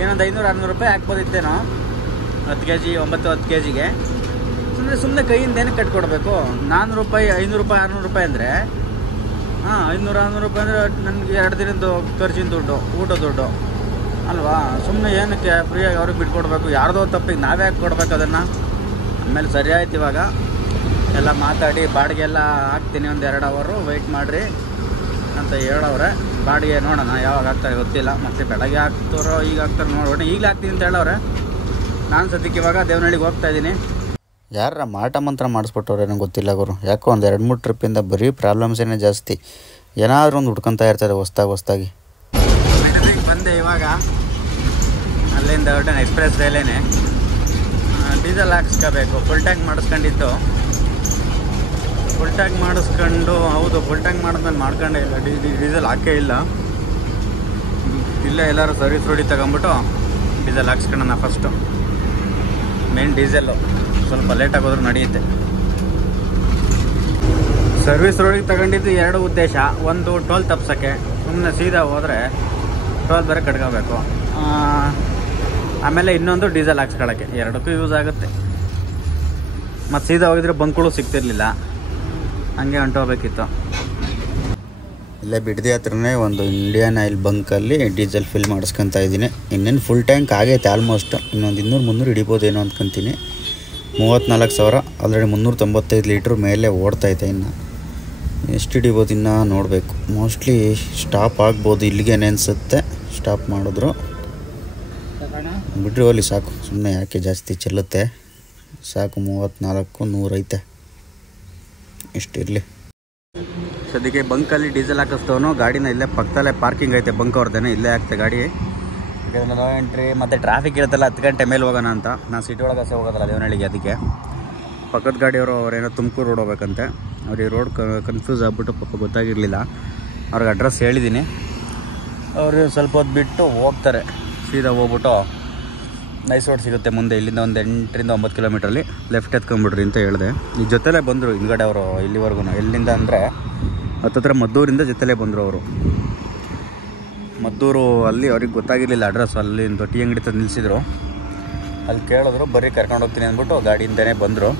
ಏನೊಂದು 500-600 ರೂಪಾಯಿ ಹಾಕ್ಬೋದಿತ್ತೇನೋ 10 kg 9-10 kgಗೆ. ಸುಮ್ಮನೆ ಕೈಯಿಂದ ಏನಕ್ಕೆ ಕಟ್ಕೊಡ್ಬೇಕು? 400 ರೂಪಾಯಿ 500 ರೂಪಾಯಿ 600 ರೂಪಾಯಿ ಅಂದರೆ 500-600 ರೂಪಾಯಿ ಅಂದರೆ ನನಗೆ 2 ದಿನದ್ದು ಖರ್ಚಿನ ದುಡ್ಡು, ಊಟ ದುಡ್ಡು ಅಲ್ವಾ? ಸುಮ್ಮನೆ ಏನಕ್ಕೆ ಫ್ರೀಯಾಗಿ ಅವ್ರಿಗೆ ಬಿಟ್ಕೊಡ್ಬೇಕು? ಯಾರ್ದೋ ತಪ್ಪಿಗೆ ನಾವೇ ಯಾಕೆ ಕೊಡ್ಬೇಕು ಅದನ್ನು? ಆಮೇಲೆ ಸರಿ ಆಯ್ತು. ಇವಾಗ ಎಲ್ಲ ಮಾತಾಡಿ ಬಾಡಿಗೆ ಎಲ್ಲ ಹಾಕ್ತೀನಿ, ಒಂದು 2 ಅವರು ವೆಯ್ಟ್ ಮಾಡಿರಿ ಅಂತ ಹೇಳವ್ರೆ. ಬಾಡಿಗೆ ನೋಡೋಣ ಯಾವಾಗ ಆಗ್ತಾರೆ ಗೊತ್ತಿಲ್ಲ, ಮತ್ತು ಬೆಳಗ್ಗೆ ಹಾಕ್ತಾರೋ ಈಗ ಹಾಕ್ತಾರೆ ನೋಡೋಣ. ಈಗಲೇ ಹಾಕ್ತೀನಿ ಅಂತ ಹೇಳವ್ರೆ. ನಾನು ಸದ್ಯಕ್ಕೆ ಇವಾಗ ದೇವನಹಳ್ಳಿಗೆ ಹೋಗ್ತಾಯಿದ್ದೀನಿ. ಯಾರ ಮಾಟ ಮಂತ್ರ ಮಾಡಿಸ್ಬಿಟ್ಟವ್ರೆ ನಂಗೆ ಗೊತ್ತಿಲ್ಲ ಗುರು. ಯಾಕೋ ಒಂದು 2-3 ಟ್ರಿಪ್ಪಿಂದ ಬರೀ ಪ್ರಾಬ್ಲಮ್ಸೇನೆ ಜಾಸ್ತಿ, ಏನಾದರೂ ಒಂದು ಹುಡ್ಕೊತಾ ಇರ್ತಾರೆ ಹೊಸ್ದಾಗಿ. ಬಂದೆ ಇವಾಗ ಅಲ್ಲಿಂದ ಹೊರಟೆ ಎಕ್ಸ್ಪ್ರೆಸ್ ರೈಲೇನೆ. ಡೀಸೆಲ್ ಹಾಕ್ಸ್ಕೋಬೇಕು, ಫುಲ್ ಟ್ಯಾಂಕ್ ಮಾಡಿಸ್ಕೊಂಡಿತ್ತು. ಫುಲ್ ಟ್ಯಾಂಕ್ ಮಾಡಿಸ್ಕೊಂಡು ಹೌದು ಫುಲ್ ಟ್ಯಾಂಕ್ ಮಾಡಿದ್ಮೇಲೆ ಮಾಡ್ಕೊಂಡೇ ಇಲ್ಲ, ಡೀಸೆಲ್ ಹಾಕೇ ಇಲ್ಲ. ಇಲ್ಲೇ ಎಲ್ಲರೂ ಸರ್ವಿಸ್ ರೋಡಿಗೆ ತಗೊಂಬಿಟ್ಟು ಡೀಸೆಲ್ ಹಾಕ್ಸ್ಕೊಳ್ಳೋಣ ಫಸ್ಟು. ಮೇನ್ ಡೀಸೆಲ್ಲು ಸ್ವಲ್ಪ ಲೇಟಾಗಿ ಹೋದ್ರೂ ನಡೆಯುತ್ತೆ. ಸರ್ವಿಸ್ ರೋಡಿಗೆ ತಗೊಂಡಿದ್ದು 2 ಉದ್ದೇಶ. ಒಂದು ಟೋಲ್ ತಪ್ಸೋಕ್ಕೆ, ಸುಮ್ಮನೆ ಸೀದಾ ಹೋದರೆ ಟೋಲ್ ಬೇರೆ ಕಟ್ಕೋಬೇಕು. ಆಮೇಲೆ ಇನ್ನೊಂದು ಡೀಸೆಲ್ ಹಾಕ್ಸ್ಕೊಳ್ಳೋಕ್ಕೆ, ಎರಡಕ್ಕೂ ಯೂಸ್ ಆಗುತ್ತೆ. ಮತ್ತು ಸೀದಾ ಹೋಗಿದ್ರೆ ಬಂಕ್ಗಳು ಸಿಗ್ತಿರ್ಲಿಲ್ಲ, ಹಂಗೆ ಹೊಂಟೋಗ್ಬೇಕಿತ್ತು. ಇಲ್ಲೇ ಬಿಡದಿ ಹತ್ರನೇ ಒಂದು ಇಂಡಿಯನ್ ಆಯಿಲ್ ಬಂಕಲ್ಲಿ ಡೀಸೆಲ್ ಫಿಲ್ ಮಾಡಿಸ್ಕೊತಾ ಇದ್ದೀನಿ. ಇನ್ನೇನು ಫುಲ್ ಟ್ಯಾಂಕ್ ಆಗೈತೆ ಆಲ್ಮೋಸ್ಟ್. ಇನ್ನೊಂದು 200-300 ಹಿಡಿಬೋದೇನೋ ಅಂದ್ಕೊತೀನಿ. 34,000 ಆಲ್ರೆಡಿ 395 ಲೀಟ್ರ್ ಮೇಲೆ ಓಡ್ತೈತೆ. ಇನ್ನು ಎಷ್ಟು ಹಿಡಿಬೋದು ಇನ್ನೂ ನೋಡಬೇಕು. ಮೋಸ್ಟ್ಲಿ ಸ್ಟಾಪ್ ಆಗ್ಬೋದು ಇಲ್ಲಿಗೇನೆ ಅನಿಸುತ್ತೆ. ಸ್ಟಾಪ್ ಮಾಡಿದ್ರು ಬಿಡ್ರಿ ಹೋಲಿ ಸಾಕು, ಸುಮ್ಮನೆ ಯಾಕೆ ಜಾಸ್ತಿ ಚೆಲ್ಲುತ್ತೆ. ಸಾಕು 34,100 ಐತೆ, ಇಷ್ಟಿರಲಿ ಸದ್ಯಕ್ಕೆ. ಬಂಕಲ್ಲಿ ಡೀಸೆಲ್ ಹಾಕಿಸ್ತವನು ಗಾಡಿನ ಇಲ್ಲೇ ಪಕ್ಕದಲ್ಲೇ ಪಾರ್ಕಿಂಗ್ ಐತೆ, ಬಂಕ್ ಅವ್ರದ್ದೇನೆ, ಇಲ್ಲೇ ಹಾಕ್ತೆ ಗಾಡಿ. ಯಾಕಂದರೆ ನೋ ಎಂಟ್ರಿ ಮತ್ತು ಟ್ರಾಫಿಕ್ ಇರುತ್ತಲ್ಲ, 10 ಗಂಟೆ ಮೇಲೆ ಹೋಗೋಣ ಅಂತ. ನಾನು ಸಿಟಿ ಒಳಗೆ ಹೋಗೋದಲ್ಲ ದೇವನಹಳ್ಳಿಗೆ, ಅದಕ್ಕೆ ಪಕ್ಕದ ಗಾಡಿಯವರು ಅವರೇನೋ ತುಮಕೂರು ರೋಡ್ ಹೋಗ್ಬೇಕಂತೆ. ಅವ್ರಿಗೆ ರೋಡ್ ಕನ್ಫ್ಯೂಸ್ ಆಗಿಬಿಟ್ಟು ಪಾಪ ಗೊತ್ತಾಗಿರಲಿಲ್ಲ. ಅವ್ರಿಗೆ ಅಡ್ರೆಸ್ ಹೇಳಿದ್ದೀನಿ. ಅವರು ಸ್ವಲ್ಪ ಹೊತ್ತು ಬಿಟ್ಟು ಹೋಗ್ತಾರೆ, ಸೀದಾ ಹೋಗ್ಬಿಟ್ಟು ನೈಸ್ ರೋಡ್ ಸಿಗುತ್ತೆ ಮುಂದೆ, ಇಲ್ಲಿಂದ ಒಂದು 8-9 ಕಿಲೋಮೀಟ್ರಲ್ಲಿ ಲೆಫ್ಟ್ ಎತ್ಕೊಂಡ್ಬಿಡ್ರಿ ಅಂತ ಹೇಳಿದೆ. ಈ ಜೊತೆಲೇ ಬಂದರು ಹಿಂದ್ಗಡೆ ಅವರು ಇಲ್ಲಿವರೆಗೂ. ಎಲ್ಲಿಂದ ಅಂದರೆ ಹತ್ತತ್ರ ಮದ್ದೂರಿಂದ ಜೊತೆಲೇ ಬಂದರು ಅವರು. ಮದ್ದೂರು ಅಲ್ಲಿ ಅವ್ರಿಗೆ ಗೊತ್ತಾಗಿರಲಿಲ್ಲ ಅಡ್ರೆಸ್, ಅಲ್ಲಿಂದ ಟೀ ಅಂಗಡಿ ತಂದು ನಿಲ್ಲಿಸಿದ್ರು. ಅಲ್ಲಿ ಕೇಳಿದ್ರು, ಬರ್ರಿ ಕರ್ಕೊಂಡು ಹೋಗ್ತೀನಿ ಅಂದ್ಬಿಟ್ಟು ಗಾಡಿಯಿಂದನೇ ಬಂದರು.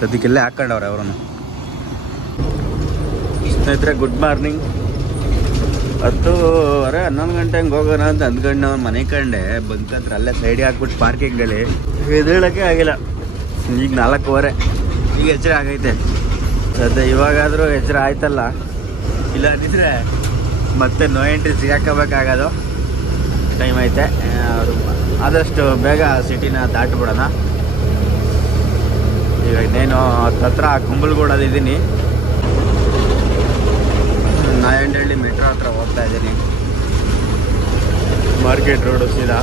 ಸದ್ಯಕ್ಕಿಲ್ಲೇ ಹಾಕ್ಕೊಂಡವ್ರೆ ಅವರು. ಸ್ನೇಹಿತರೆ ಗುಡ್ ಮಾರ್ನಿಂಗ್. 10:11 ಗಂಟೆ ಹಂಗೆ ಹೋಗೋಣ ಅಂತ ಅಂದ್ಕೊಂಡು ನಾವು ಮನೆ ಕಂಡೆ ಬಂಕಂದ್ರೆ ಅಲ್ಲೇ ಸೈಡಿಗೆ ಹಾಕ್ಬಿಟ್ಟು ಪಾರ್ಕಿಂಗಲ್ಲಿ ಎದ್ದೇಳೋಕ್ಕೆ ಆಗಿಲ್ಲ. ಈಗ 4:15 ಈಗ ಎಚ್ಚರ ಆಗೈತೆ. ಸದ್ಯ ಇವಾಗಾದರೂ ಎಚ್ಚರ ಆಯ್ತಲ್ಲ, ಇಲ್ಲ ಅಂದಿದ್ರೆ ಮತ್ತೆ ನೋ ಎಂಟ್ರಿ ಸಿಗಾಕೋಬೇಕಾಗೋದು. ಟೈಮ್ ಐತೆ, ಆದಷ್ಟು ಬೇಗ ಸಿಟಿನ ದಾಟಿಬಿಡೋಣ. ಈಗ ಇನ್ನೇನು ಹತ್ರ ಕುಂಬಳಗೂಡಲ್ಲಿದ್ದೀನಿ. ನಾಯಂಡಹಳ್ಳಿ ಮೆಟ್ರೋ ಹತ್ರ ಹೋಗ್ತಾ ಇದ್ದೀನಿ. ಮಾರ್ಕೆಟ್ ರೋಡು ಸೀದಾ.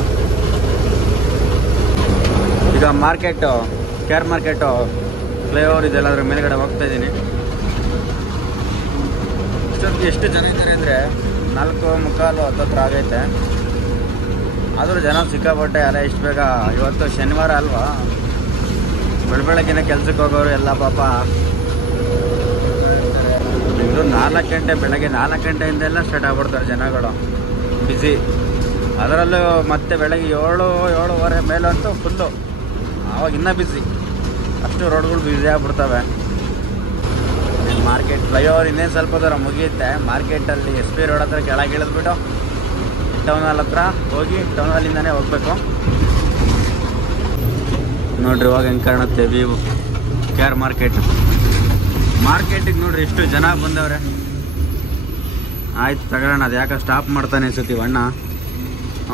ಈಗ ಮಾರ್ಕೆಟು ಕೇರ್ ಮಾರ್ಕೆಟು ಫ್ಲೈಓವರ್ ಇದೆಲ್ಲದ್ರ ಮೇಲ್ಗಡೆ ಹೋಗ್ತಾ ಇದ್ದೀನಿ. ಇಷ್ಟೊತ್ತಿಗೆ ಎಷ್ಟು ಜನ ಇದ್ದಾರೆ ಅಂದರೆ 4:45 ಹತ್ತತ್ರ ಆಗೈತೆ. ಆದರೂ ಜನ ಸಿಕ್ಕಾಪಟ್ಟೆ. ಅಲ್ಲ ಇಷ್ಟು ಬೇಗ, ಇವತ್ತು ಶನಿವಾರ ಅಲ್ವಾ, ಬೆಳಗ್ಗೆನೇ ಕೆಲ್ಸಕ್ಕೆ ಹೋಗೋರು ಎಲ್ಲ ಪಾಪ. ಇದು 4 ಗಂಟೆ, ಬೆಳಗ್ಗೆ 4 ಗಂಟೆಯಿಂದೆಲ್ಲ ಸ್ಟಾರ್ಟ್ ಆಗ್ಬಿಡ್ತಾರೆ ಜನಗಳು, ಬ್ಯುಸಿ. ಅದರಲ್ಲೂ ಮತ್ತೆ ಬೆಳಗ್ಗೆ 7-7:15 ಮೇಲಂತೂ ಫುಲ್ಲು, ಆವಾಗ ಇನ್ನೂ ಬ್ಯುಸಿ. ಅಷ್ಟು ರೋಡ್ಗಳು ಬ್ಯುಸಿ ಆಗಿಬಿಡ್ತವೆ. ಮಾರ್ಕೆಟ್ ಫ್ಲೈಓವರ್ ಇನ್ನೇನು ಸ್ವಲ್ಪ ದೂರ ಮುಗಿಯುತ್ತೆ. ಮಾರ್ಕೆಟಲ್ಲಿ SP ರೋಡ್ ಹತ್ರ ಕೆಳಗೆ ಇಳಿದ್ಬಿಟ್ಟು ಟೌನ್ ಹಾಲ್ ಹತ್ರ ಹೋಗಿ ಟೌನ್ ಹಾಲಿಂದನೇ ಹೋಗಬೇಕು. ನೋಡ್ರಿ ಇವಾಗ ಹೆಂಗೆ ಕಾಣುತ್ತೆ ವ್ಯೂ. ಕೇರ್ ಮಾರ್ಕೆಟಿಗೆ ನೋಡ್ರಿ ಎಷ್ಟು ಜನ ಬಂದವ್ರೆ. ಆಯ್ತು ತಗೊಳ್ಳೋಣ. ಅದು ಯಾಕೆ ಸ್ಟಾಪ್ ಮಾಡ್ತಾನೆ ಅನ್ಸುತ್ತೀವಿ ಅಣ್ಣ.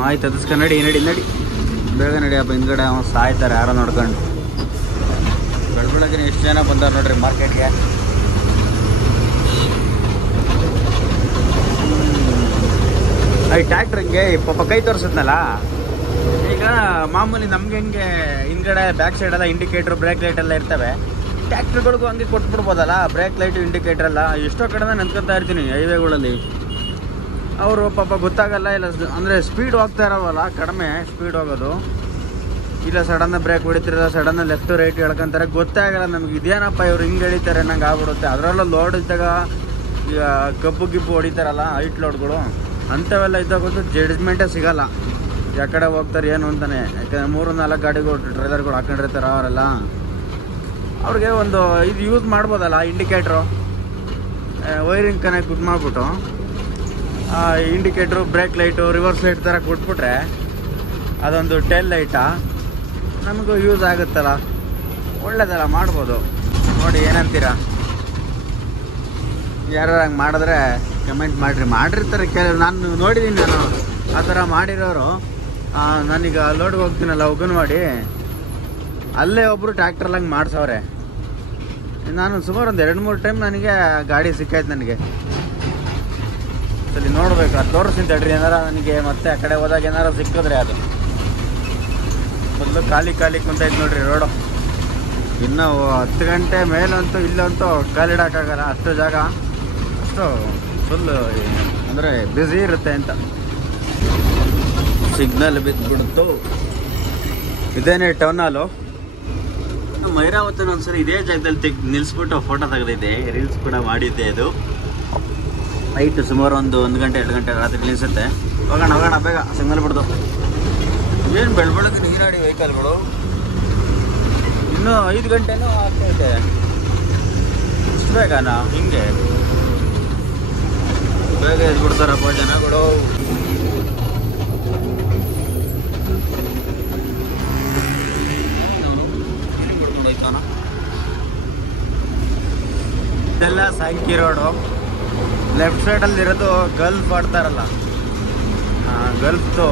ಆಯ್ತು ಅದಸ್ಕ ನಡಿ ಬೇಗ ನಡಿಯಪ್ಪ. ಹಿಂದ್ಗಡೆ ಅವನು ಸಾಯ್ತಾರೆ ಯಾರೋ ನೋಡ್ಕೊಂಡು. ಬೆಳಗ್ಗೆ ಎಷ್ಟು ಜನ ಬಂದವ್ರು ನೋಡ್ರಿ ಮಾರ್ಕೆಟ್ಗೆ. ಈ ಟ್ಯಾಕ್ಟ್ರಿಗೆ ಪಾಪ ಕೈ ತೋರಿಸಿದ್ನಲ್ಲ, ಈಗ ಮಾಮೂಲಿ ನಮ್ಗೆ ಹೆಂಗೆ ಹಿಂದ್ಗಡೆ ಬ್ಯಾಕ್ ಸೈಡ್ ಎಲ್ಲ ಇಂಡಿಕೇಟರ್ ಬ್ರೇಕ್ ಲೈಟ್ ಎಲ್ಲ ಇರ್ತವೆ, ಟ್ಯಾಕ್ಟ್ರಿಗಳಿಗೂ ಹಂಗೆ ಕೊಟ್ಬಿಡ್ಬೋದಲ್ಲ ಬ್ರೇಕ್ ಲೈಟು ಇಂಡಿಕೇಟರ್ ಎಲ್ಲ. ಎಷ್ಟೋ ಕಡೆ ನೆನ್ಕೊತಾ ಇರ್ತೀನಿ ಹೈವೇಗಳಲ್ಲಿ, ಅವರು ಪಾಪ ಗೊತ್ತಾಗಲ್ಲ, ಇಲ್ಲ ಅಂದರೆ ಸ್ಪೀಡ್ ಹೋಗ್ತಾ ಇರೋವಲ್ಲ, ಕಡಿಮೆ ಸ್ಪೀಡ್ ಹೋಗೋದು, ಇಲ್ಲ ಸಡನ್ನ ಬ್ರೇಕ್ ಹೊಡಿತಿರಲ್ಲ, ಸಡನ್ನ ಲೆಫ್ಟ್ ರೈಟ್ ಹೇಳ್ಕೊಂತಾರೆ, ಗೊತ್ತೇ ಆಗಲ್ಲ ನಮ್ಗೆ. ಇದೇನಪ್ಪ ಇವ್ರು ಹಿಂಗೆ ಎಳಿತಾರೆ ನಂಗೆ ಆಗ್ಬಿಡುತ್ತೆ. ಅದರಲ್ಲೂ ಲೋಡ್ ಇದ್ದಾಗ ಈಗ ಕಬ್ಬು ಗಿಬ್ಬು ಹೊಡಿತಾರಲ್ಲ ಹೈಟ್ ಲೋಡ್ಗಳು, ಅಂಥವೆಲ್ಲ ಇದ್ದಾಗೊಂದು ಜಡ್ಜ್ಮೆಂಟೇ ಸಿಗೋಲ್ಲ, ಯಾಕಡೆ ಹೋಗ್ತಾರೆ ಏನು ಅಂತಾನೆ. ಯಾಕಂದರೆ 3-4 ಗಾಡಿಗಳು ಟ್ರೇಲರ್ಗಳು ಹಾಕೊಂಡಿರ್ತಾರೆ ಅವರೆಲ್ಲ, ಅವ್ರಿಗೆ ಒಂದು ಇದು ಯೂಸ್ ಮಾಡ್ಬೋದಲ್ಲ ಇಂಡಿಕೇಟ್ರು, ವೈರಿಂಗ್ ಕನೆಕ್ಟ್ ಗುಡ್ ಮಾಡಿಬಿಟ್ಟು indicator brake light reverse light ಥರ ಕೊಟ್ಬಿಟ್ರೆ ಅದೊಂದು ಟೇಲ್ ಲೈಟಾ ನಮಗೂ ಯೂಸ್ ಆಗುತ್ತಲ್ಲ, ಒಳ್ಳೇದಲ್ಲ, ಮಾಡ್ಬೋದು. ನೋಡಿ ಏನಂತೀರಾ? ಯಾರು ಹಂಗೆ ಮಾಡಿದ್ರೆ ಕಮೆಂಟ್ ಮಾಡಿರಿ. ಮಾಡಿರ್ತಾರೆ ಕೆಲವರು, ನಾನು ನೋಡಿದ್ದೀನಿ, ನಾನು ಆ ಥರ ಮಾಡಿರೋರು. ನಾನೀಗ ಲೋಡ್ಗೆ ಹೋಗ್ತೀನಲ್ಲ ಉಗನವಾಡಿ, ಅಲ್ಲೇ ಒಬ್ಬರು ಟ್ರ್ಯಾಕ್ಟರ್ಲಂಗೆ ಮಾಡಿಸವ್ರೆ. ನಾನು ಸುಮಾರು ಒಂದು 2-3 ಟೈಮ್ ನನಗೆ ಗಾಡಿ ಸಿಕ್ಕಾಯ್ತು ನನಗೆ. ಸರಿ ನೋಡ್ಬೇಕು, ಅದು ತೋರಿಸ್ತೀನಿ ತಡ್ರಿ, ಏನಾರ ನನಗೆ ಮತ್ತೆ ಆ ಕಡೆ ಹೋದಾಗ ಏನಾರು ಸಿಕ್ಕಿದ್ರೆ. ಅದು ಮೊದಲು ಖಾಲಿ ಕುಂತೈತೆ ನೋಡ್ರಿ ರೋಡು. ಇನ್ನು 10 ಗಂಟೆ ಮೇಲಂತೂ ಇಲ್ಲಂತೂ ಕಾಲಿಡೋಕ್ಕಾಗಲ್ಲ, ಅಷ್ಟು ಜಾಗ ಅಷ್ಟು ಫುಲ್ ಅಂದರೆ ಬ್ಯುಸಿ ಇರುತ್ತೆ ಅಂತ. ಸಿಗ್ನಲ್ ಬಿದ್ದುಬಿಡ್ತು. ಇದೇನೇ ಟೌನ್ ಹಾಲು. ಮೈರಾವತಿನ ಒಂದ್ಸರಿ ಇದೇ ಜಾಗದಲ್ಲಿ ನಿಲ್ಲಿಸ್ಬಿಟ್ಟು ಫೋಟೋ ತೆಗೆದಿದ್ದೆ, ರೀಲ್ಸ್ ಕೂಡ ಮಾಡಿದ್ದೆ. ಅದು ನೈಟ್ ಸುಮಾರು ಒಂದು 1 ಗಂಟೆ 2 ಗಂಟೆ ರಾತ್ರಿ ನಿಲ್ಲಿಸುತ್ತೆ. ಹೋಗೋಣ ಬೇಗ, ಸಿಗ್ನಲ್ ಬಿಡ್ದು. ಏನು ಬೆಳಗ್ಗೆ ನೀರಾಡಿ ವೆಹಿಕಲ್ಗಳು, ಇನ್ನೂ 5 ಗಂಟೆನೂ ಆಗ್ತೈತೆ. ಇಷ್ಟು ಬೇಗನಾ? ಹಿಂಗೆ ಬೇಗ ಎದ್ಬಿಡ್ತಾರಪ್ಪ ಜನಗಳು. ಇದೆಲ್ಲ ಸಾಂಕಿ ರೋಡು. ಲೆಫ್ಟ್ ಸೈಡಲ್ಲಿ ಇರೋದು ಗಲ್ಫ್ ಆಡ್ತಾರಲ್ಲ, ಗಲ್ಫ್ದು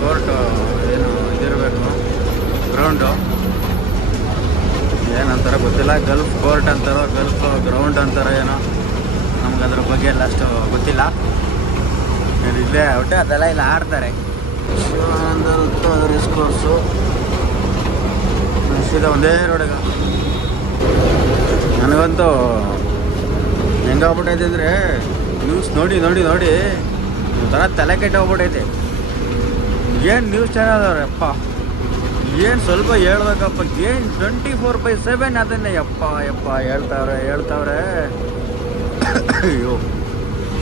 ಕೋರ್ಟು ಏನು ಇದಿರಬೇಕು, ಗ್ರೌಂಡು ಏನಂತಾರೋ ಗೊತ್ತಿಲ್ಲ. ಗಲ್ಫ್ ಕೋರ್ಟ್ ಅಂತಾರೋ ಗಲ್ಫ್ ಗ್ರೌಂಡ್ ಅಂತಾರೋ ಏನೋ, ನಮ್ಗೆ ಅದ್ರ ಬಗ್ಗೆ ಎಲ್ಲ ಅಷ್ಟು ಗೊತ್ತಿಲ್ಲ. ಇಲ್ಲೇ ಒಟ್ಟೆ ಅದೆಲ್ಲ ಇಲ್ಲ ಆಡ್ತಾರೆ. ರೇಸ್ ಕೋರ್ಸು ಸೀದಾ ಒಂದೇ ರೋಡಿಗೆ. ನನಗಂತೂ ಹೆಂಗಾಗ್ಬಿಟ್ಟೈತೆ ಅಂದರೆ ನ್ಯೂಸ್ ನೋಡಿ ಒಂಥರ ತಲೆ ಕೆಟ್ಟ ಹೋಗ್ಬಿಟ್ಟೈತೆ. ಏನು ನ್ಯೂಸ್ ಚಾನಲ್ ಅವ್ರೆ ಅಪ್ಪ, ಏನು ಸ್ವಲ್ಪ ಹೇಳ್ಬೇಕಪ್ಪ, ಏನು 24/7 ಅದನ್ನೇ ಯಪ್ಪ ಹೇಳ್ತಾವ್ರೆ. ಅಯ್ಯೋ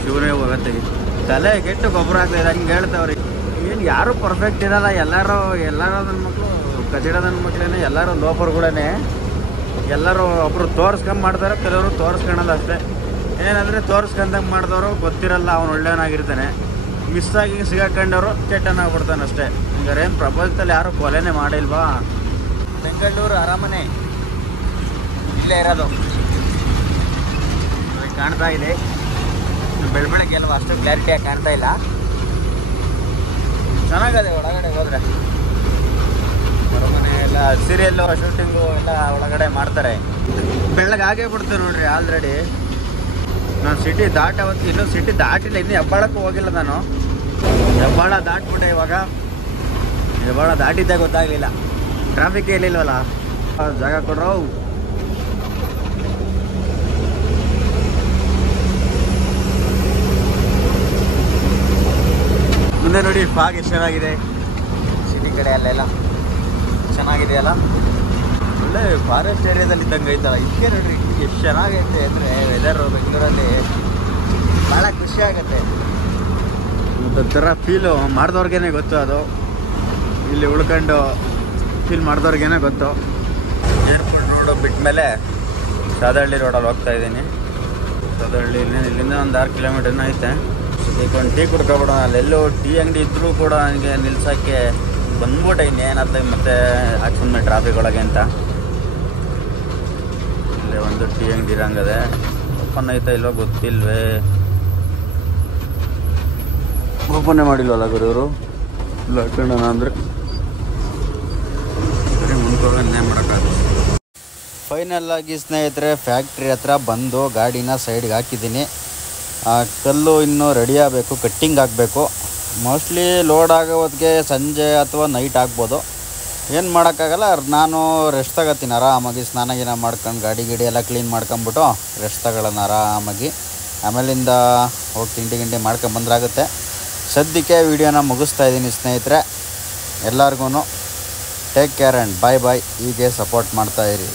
ಶಿವನೇ ಹೋಗತ್ತೆ, ತಲೆ ಕೆಟ್ಟು ಗೊಬ್ಬರ ಆಗ್ತಾಯಿದೆ ಹಂಗೆ ಹೇಳ್ತಾವ್ರಿ. ಏನು ಯಾರೂ ಪರ್ಫೆಕ್ಟ್ ಇರಲ್ಲ, ಎಲ್ಲರೂ ನನ್ನ ಮಕ್ಕಳು ಕಚಡ ನನ್ನ ಮಕ್ಕಳೇ, ಎಲ್ಲರೂ ಲೋಪರ್ಗಳೇ. ಎಲ್ಲರೂ ಒಬ್ಬರು ತೋರಿಸ್ಕೊಂಡ್ ಮಾಡ್ತಾರೆ, ಕೆಲವರು ತೋರಿಸ್ಕೊಳಲ್ಲ ಅಷ್ಟೇ. ಏನಂದರೆ ತೋರಿಸ್ಕೊಂಡಂಗೆ ಮಾಡಿದವರು ಗೊತ್ತಿರಲ್ಲ ಅವನು ಒಳ್ಳೆಯವನಾಗಿರ್ತಾನೆ, ಮಿಸ್ಸಾಗಿ ಸಿಗಾಕೊಂಡವರು ಕೆಟ್ಟನಾಗ್ಬಿಡ್ತಾನೆ ಅಷ್ಟೇ. ಹಂಗಾರೆ ಏನು ಪ್ರಪಂಚದಲ್ಲಿ ಯಾರು ಕೊಲೆನೇ ಮಾಡಿಲ್ವಾ? ಬೆಂಗಳೂರು ಅರಮನೆ ಇಲ್ಲೇ ಇರೋದು ಕಾಣ್ತಾ ಇದೆ. ಬೆಳಗ್ಗೆ ಅಲ್ವಾ ಅಷ್ಟು ಕ್ಲಾರಿಟಿಯಾಗಿ ಕಾಣ್ತಾ ಇಲ್ಲ. ಚೆನ್ನಾಗದೆ ಒಳಗಡೆ ಹೋದರೆ. ಅರಮನೆ ಎಲ್ಲ ಸೀರಿಯಲ್ಲು ಶೂಟಿಂಗು ಎಲ್ಲ ಒಳಗಡೆ ಮಾಡ್ತಾರೆ. ಬೆಳಗ್ಗೆ ಆಗೇ ಬಿಡ್ತಾರೆ ನೋಡ್ರಿ. ಆಲ್ರೆಡಿ ನಾನು ಸಿಟಿ ದಾಟವತ್ತು, ಇನ್ನೂ ಸಿಟಿ ದಾಟಿಲ್ಲ, ಇನ್ನೂ ಹೆಬ್ಬಾಳಕ್ಕೂ ಹೋಗಿಲ್ಲ ನಾನು. ಹೆಬ್ಬಾಳ ದಾಟ್ಬಿಟ್ಟೆ ಇವಾಗ. ಹೆಬ್ಬಾಳ ದಾಟಿದ್ದೇ ಗೊತ್ತಾಗಲಿಲ್ಲ, ಟ್ರಾಫಿಕ್ ಏನಿಲ್ವಲ್ಲ. ಜಾಗ ಕೊಡ್ರೋ. ಮುಂದೆ ನೋಡಿ ಫಾಗ್ ಎಷ್ಟು ಚೆನ್ನಾಗಿದೆ. ಸಿಟಿ ಕಡೆ ಅಲ್ಲೆಲ್ಲ ಚೆನ್ನಾಗಿದೆಯಲ್ಲ, ಒಳ್ಳೆ ಫಾರೆಸ್ಟ್ ಏರಿಯಾದಲ್ಲಿ ಇದ್ದಂಗೆ ಐತಲ್ಲ. ಇದಕ್ಕೆ ನೋಡ್ರಿ ಎಷ್ಟು ಚೆನ್ನಾಗೈತೆ ಅಂದರೆ ವೆದರು ಬೆಂಗಳೂರಲ್ಲಿ ಭಾಳ ಖುಷಿ ಆಗುತ್ತೆ. ಒಂಥರ ಫೀಲು ಮಾಡಿದವ್ರಿಗೇನೆ ಗೊತ್ತು, ಅದು ಇಲ್ಲಿ ಉಳ್ಕೊಂಡು ಫೀಲ್ ಮಾಡಿದವ್ರಿಗೇನೆ ಗೊತ್ತು. ಏರ್ಪೋರ್ಟ್ ರೋಡು ಬಿಟ್ಟ ಮೇಲೆ ಸಾದಹಳ್ಳಿ ರೋಡಲ್ಲಿ ಹೋಗ್ತಾ ಇದ್ದೀನಿ. ಸಾದಹಳ್ಳಿ ಇಲ್ಲಿಂದ ಒಂದು 6 ಕಿಲೋಮೀಟರ್ನ ಐತೆ. ಈಗ ಒಂದು ಟೀ ಕುಡ್ಕೊಬಿಡೋಣ. ಅಲ್ಲೆಲ್ಲೋ ಟೀ ಅಂಗಡಿ ಇದ್ದರೂ ಕೂಡ ನನಗೆ ನಿಲ್ಸೋಕ್ಕೆ ಬಂದ್ಬಿಟ್ಟೆ. ಇನ್ನೇನತ್ತೆ ಮತ್ತೆ ಸುಮ್ಮನೆ ಟ್ರಾಫಿಕ್ ಒಳಗೆ ಅಂತ. ಇಲ್ಲೇ ಒಂದು ಟೀ ಅಂಗಡಿ ಇರಂಗದೆ. ಓಪನ್ ಐತಾ ಇಲ್ವೋ ಗೊತ್ತಿಲ್ವೇ, ಓಪನ್ನೇ ಮಾಡಿಲ್ವಲ್ಲ ಗುರುವರು. ಇಲ್ಲ ಹಾಕೋಣ ಅಂದರೆ ಸರಿ ಮುಂದ್ಕೋಗನ್ನೇ ಮಾಡೋಕ್ಕಾಗಲ್ಲ. ಫೈನಲ್ ಆಗಿ ಸ್ನೇಹಿತರೆ ಫ್ಯಾಕ್ಟ್ರಿ ಹತ್ರ ಬಂದು ಗಾಡಿನ ಸೈಡ್ಗೆ ಹಾಕಿದ್ದೀನಿ. ಕಲ್ಲು ಇನ್ನೂ ರೆಡಿ ಆಗಬೇಕು, ಕಟ್ಟಿಂಗ್ ಆಗಬೇಕು. ಮೋಸ್ಟ್ಲಿ ಲೋಡ್ ಆಗೋ ಹೊತ್ತಿಗೆ ಸಂಜೆ ಅಥವಾ ನೈಟ್ ಆಗ್ಬೋದು. ಏನು ಮಾಡೋಕ್ಕಾಗಲ್ಲ, ನಾನು ರೆಸ್ಟ್ ತಗೋತೀನಿ ಆರಾಮಾಗಿ. ಸ್ನಾನ ಗಿನ ಮಾಡ್ಕೊಂಡು ಗಾಡಿ ಎಲ್ಲ ಕ್ಲೀನ್ ಮಾಡ್ಕೊಂಬಿಟ್ಟು ರೆಸ್ಟ್ ತಗೊಳ್ಳೋಣ ಆರಾಮಾಗಿ. ಆಮೇಲಿಂದ ಹೋಗಿ ತಿಂಡಿ ಮಾಡ್ಕೊಂಬಂದ್ರಾಗುತ್ತೆ. ಸದ್ಯಕ್ಕೆ ವೀಡಿಯೋನ ಮುಗಿಸ್ತಾ ಇದ್ದೀನಿ ಸ್ನೇಹಿತರೆ. ಎಲ್ಲರಿಗೂ ಟೇಕ್ ಕೇರ್ ಆ್ಯಂಡ್ ಬಾಯ್. ಹೀಗೆ ಸಪೋರ್ಟ್ ಮಾಡ್ತಾಯಿರಿ.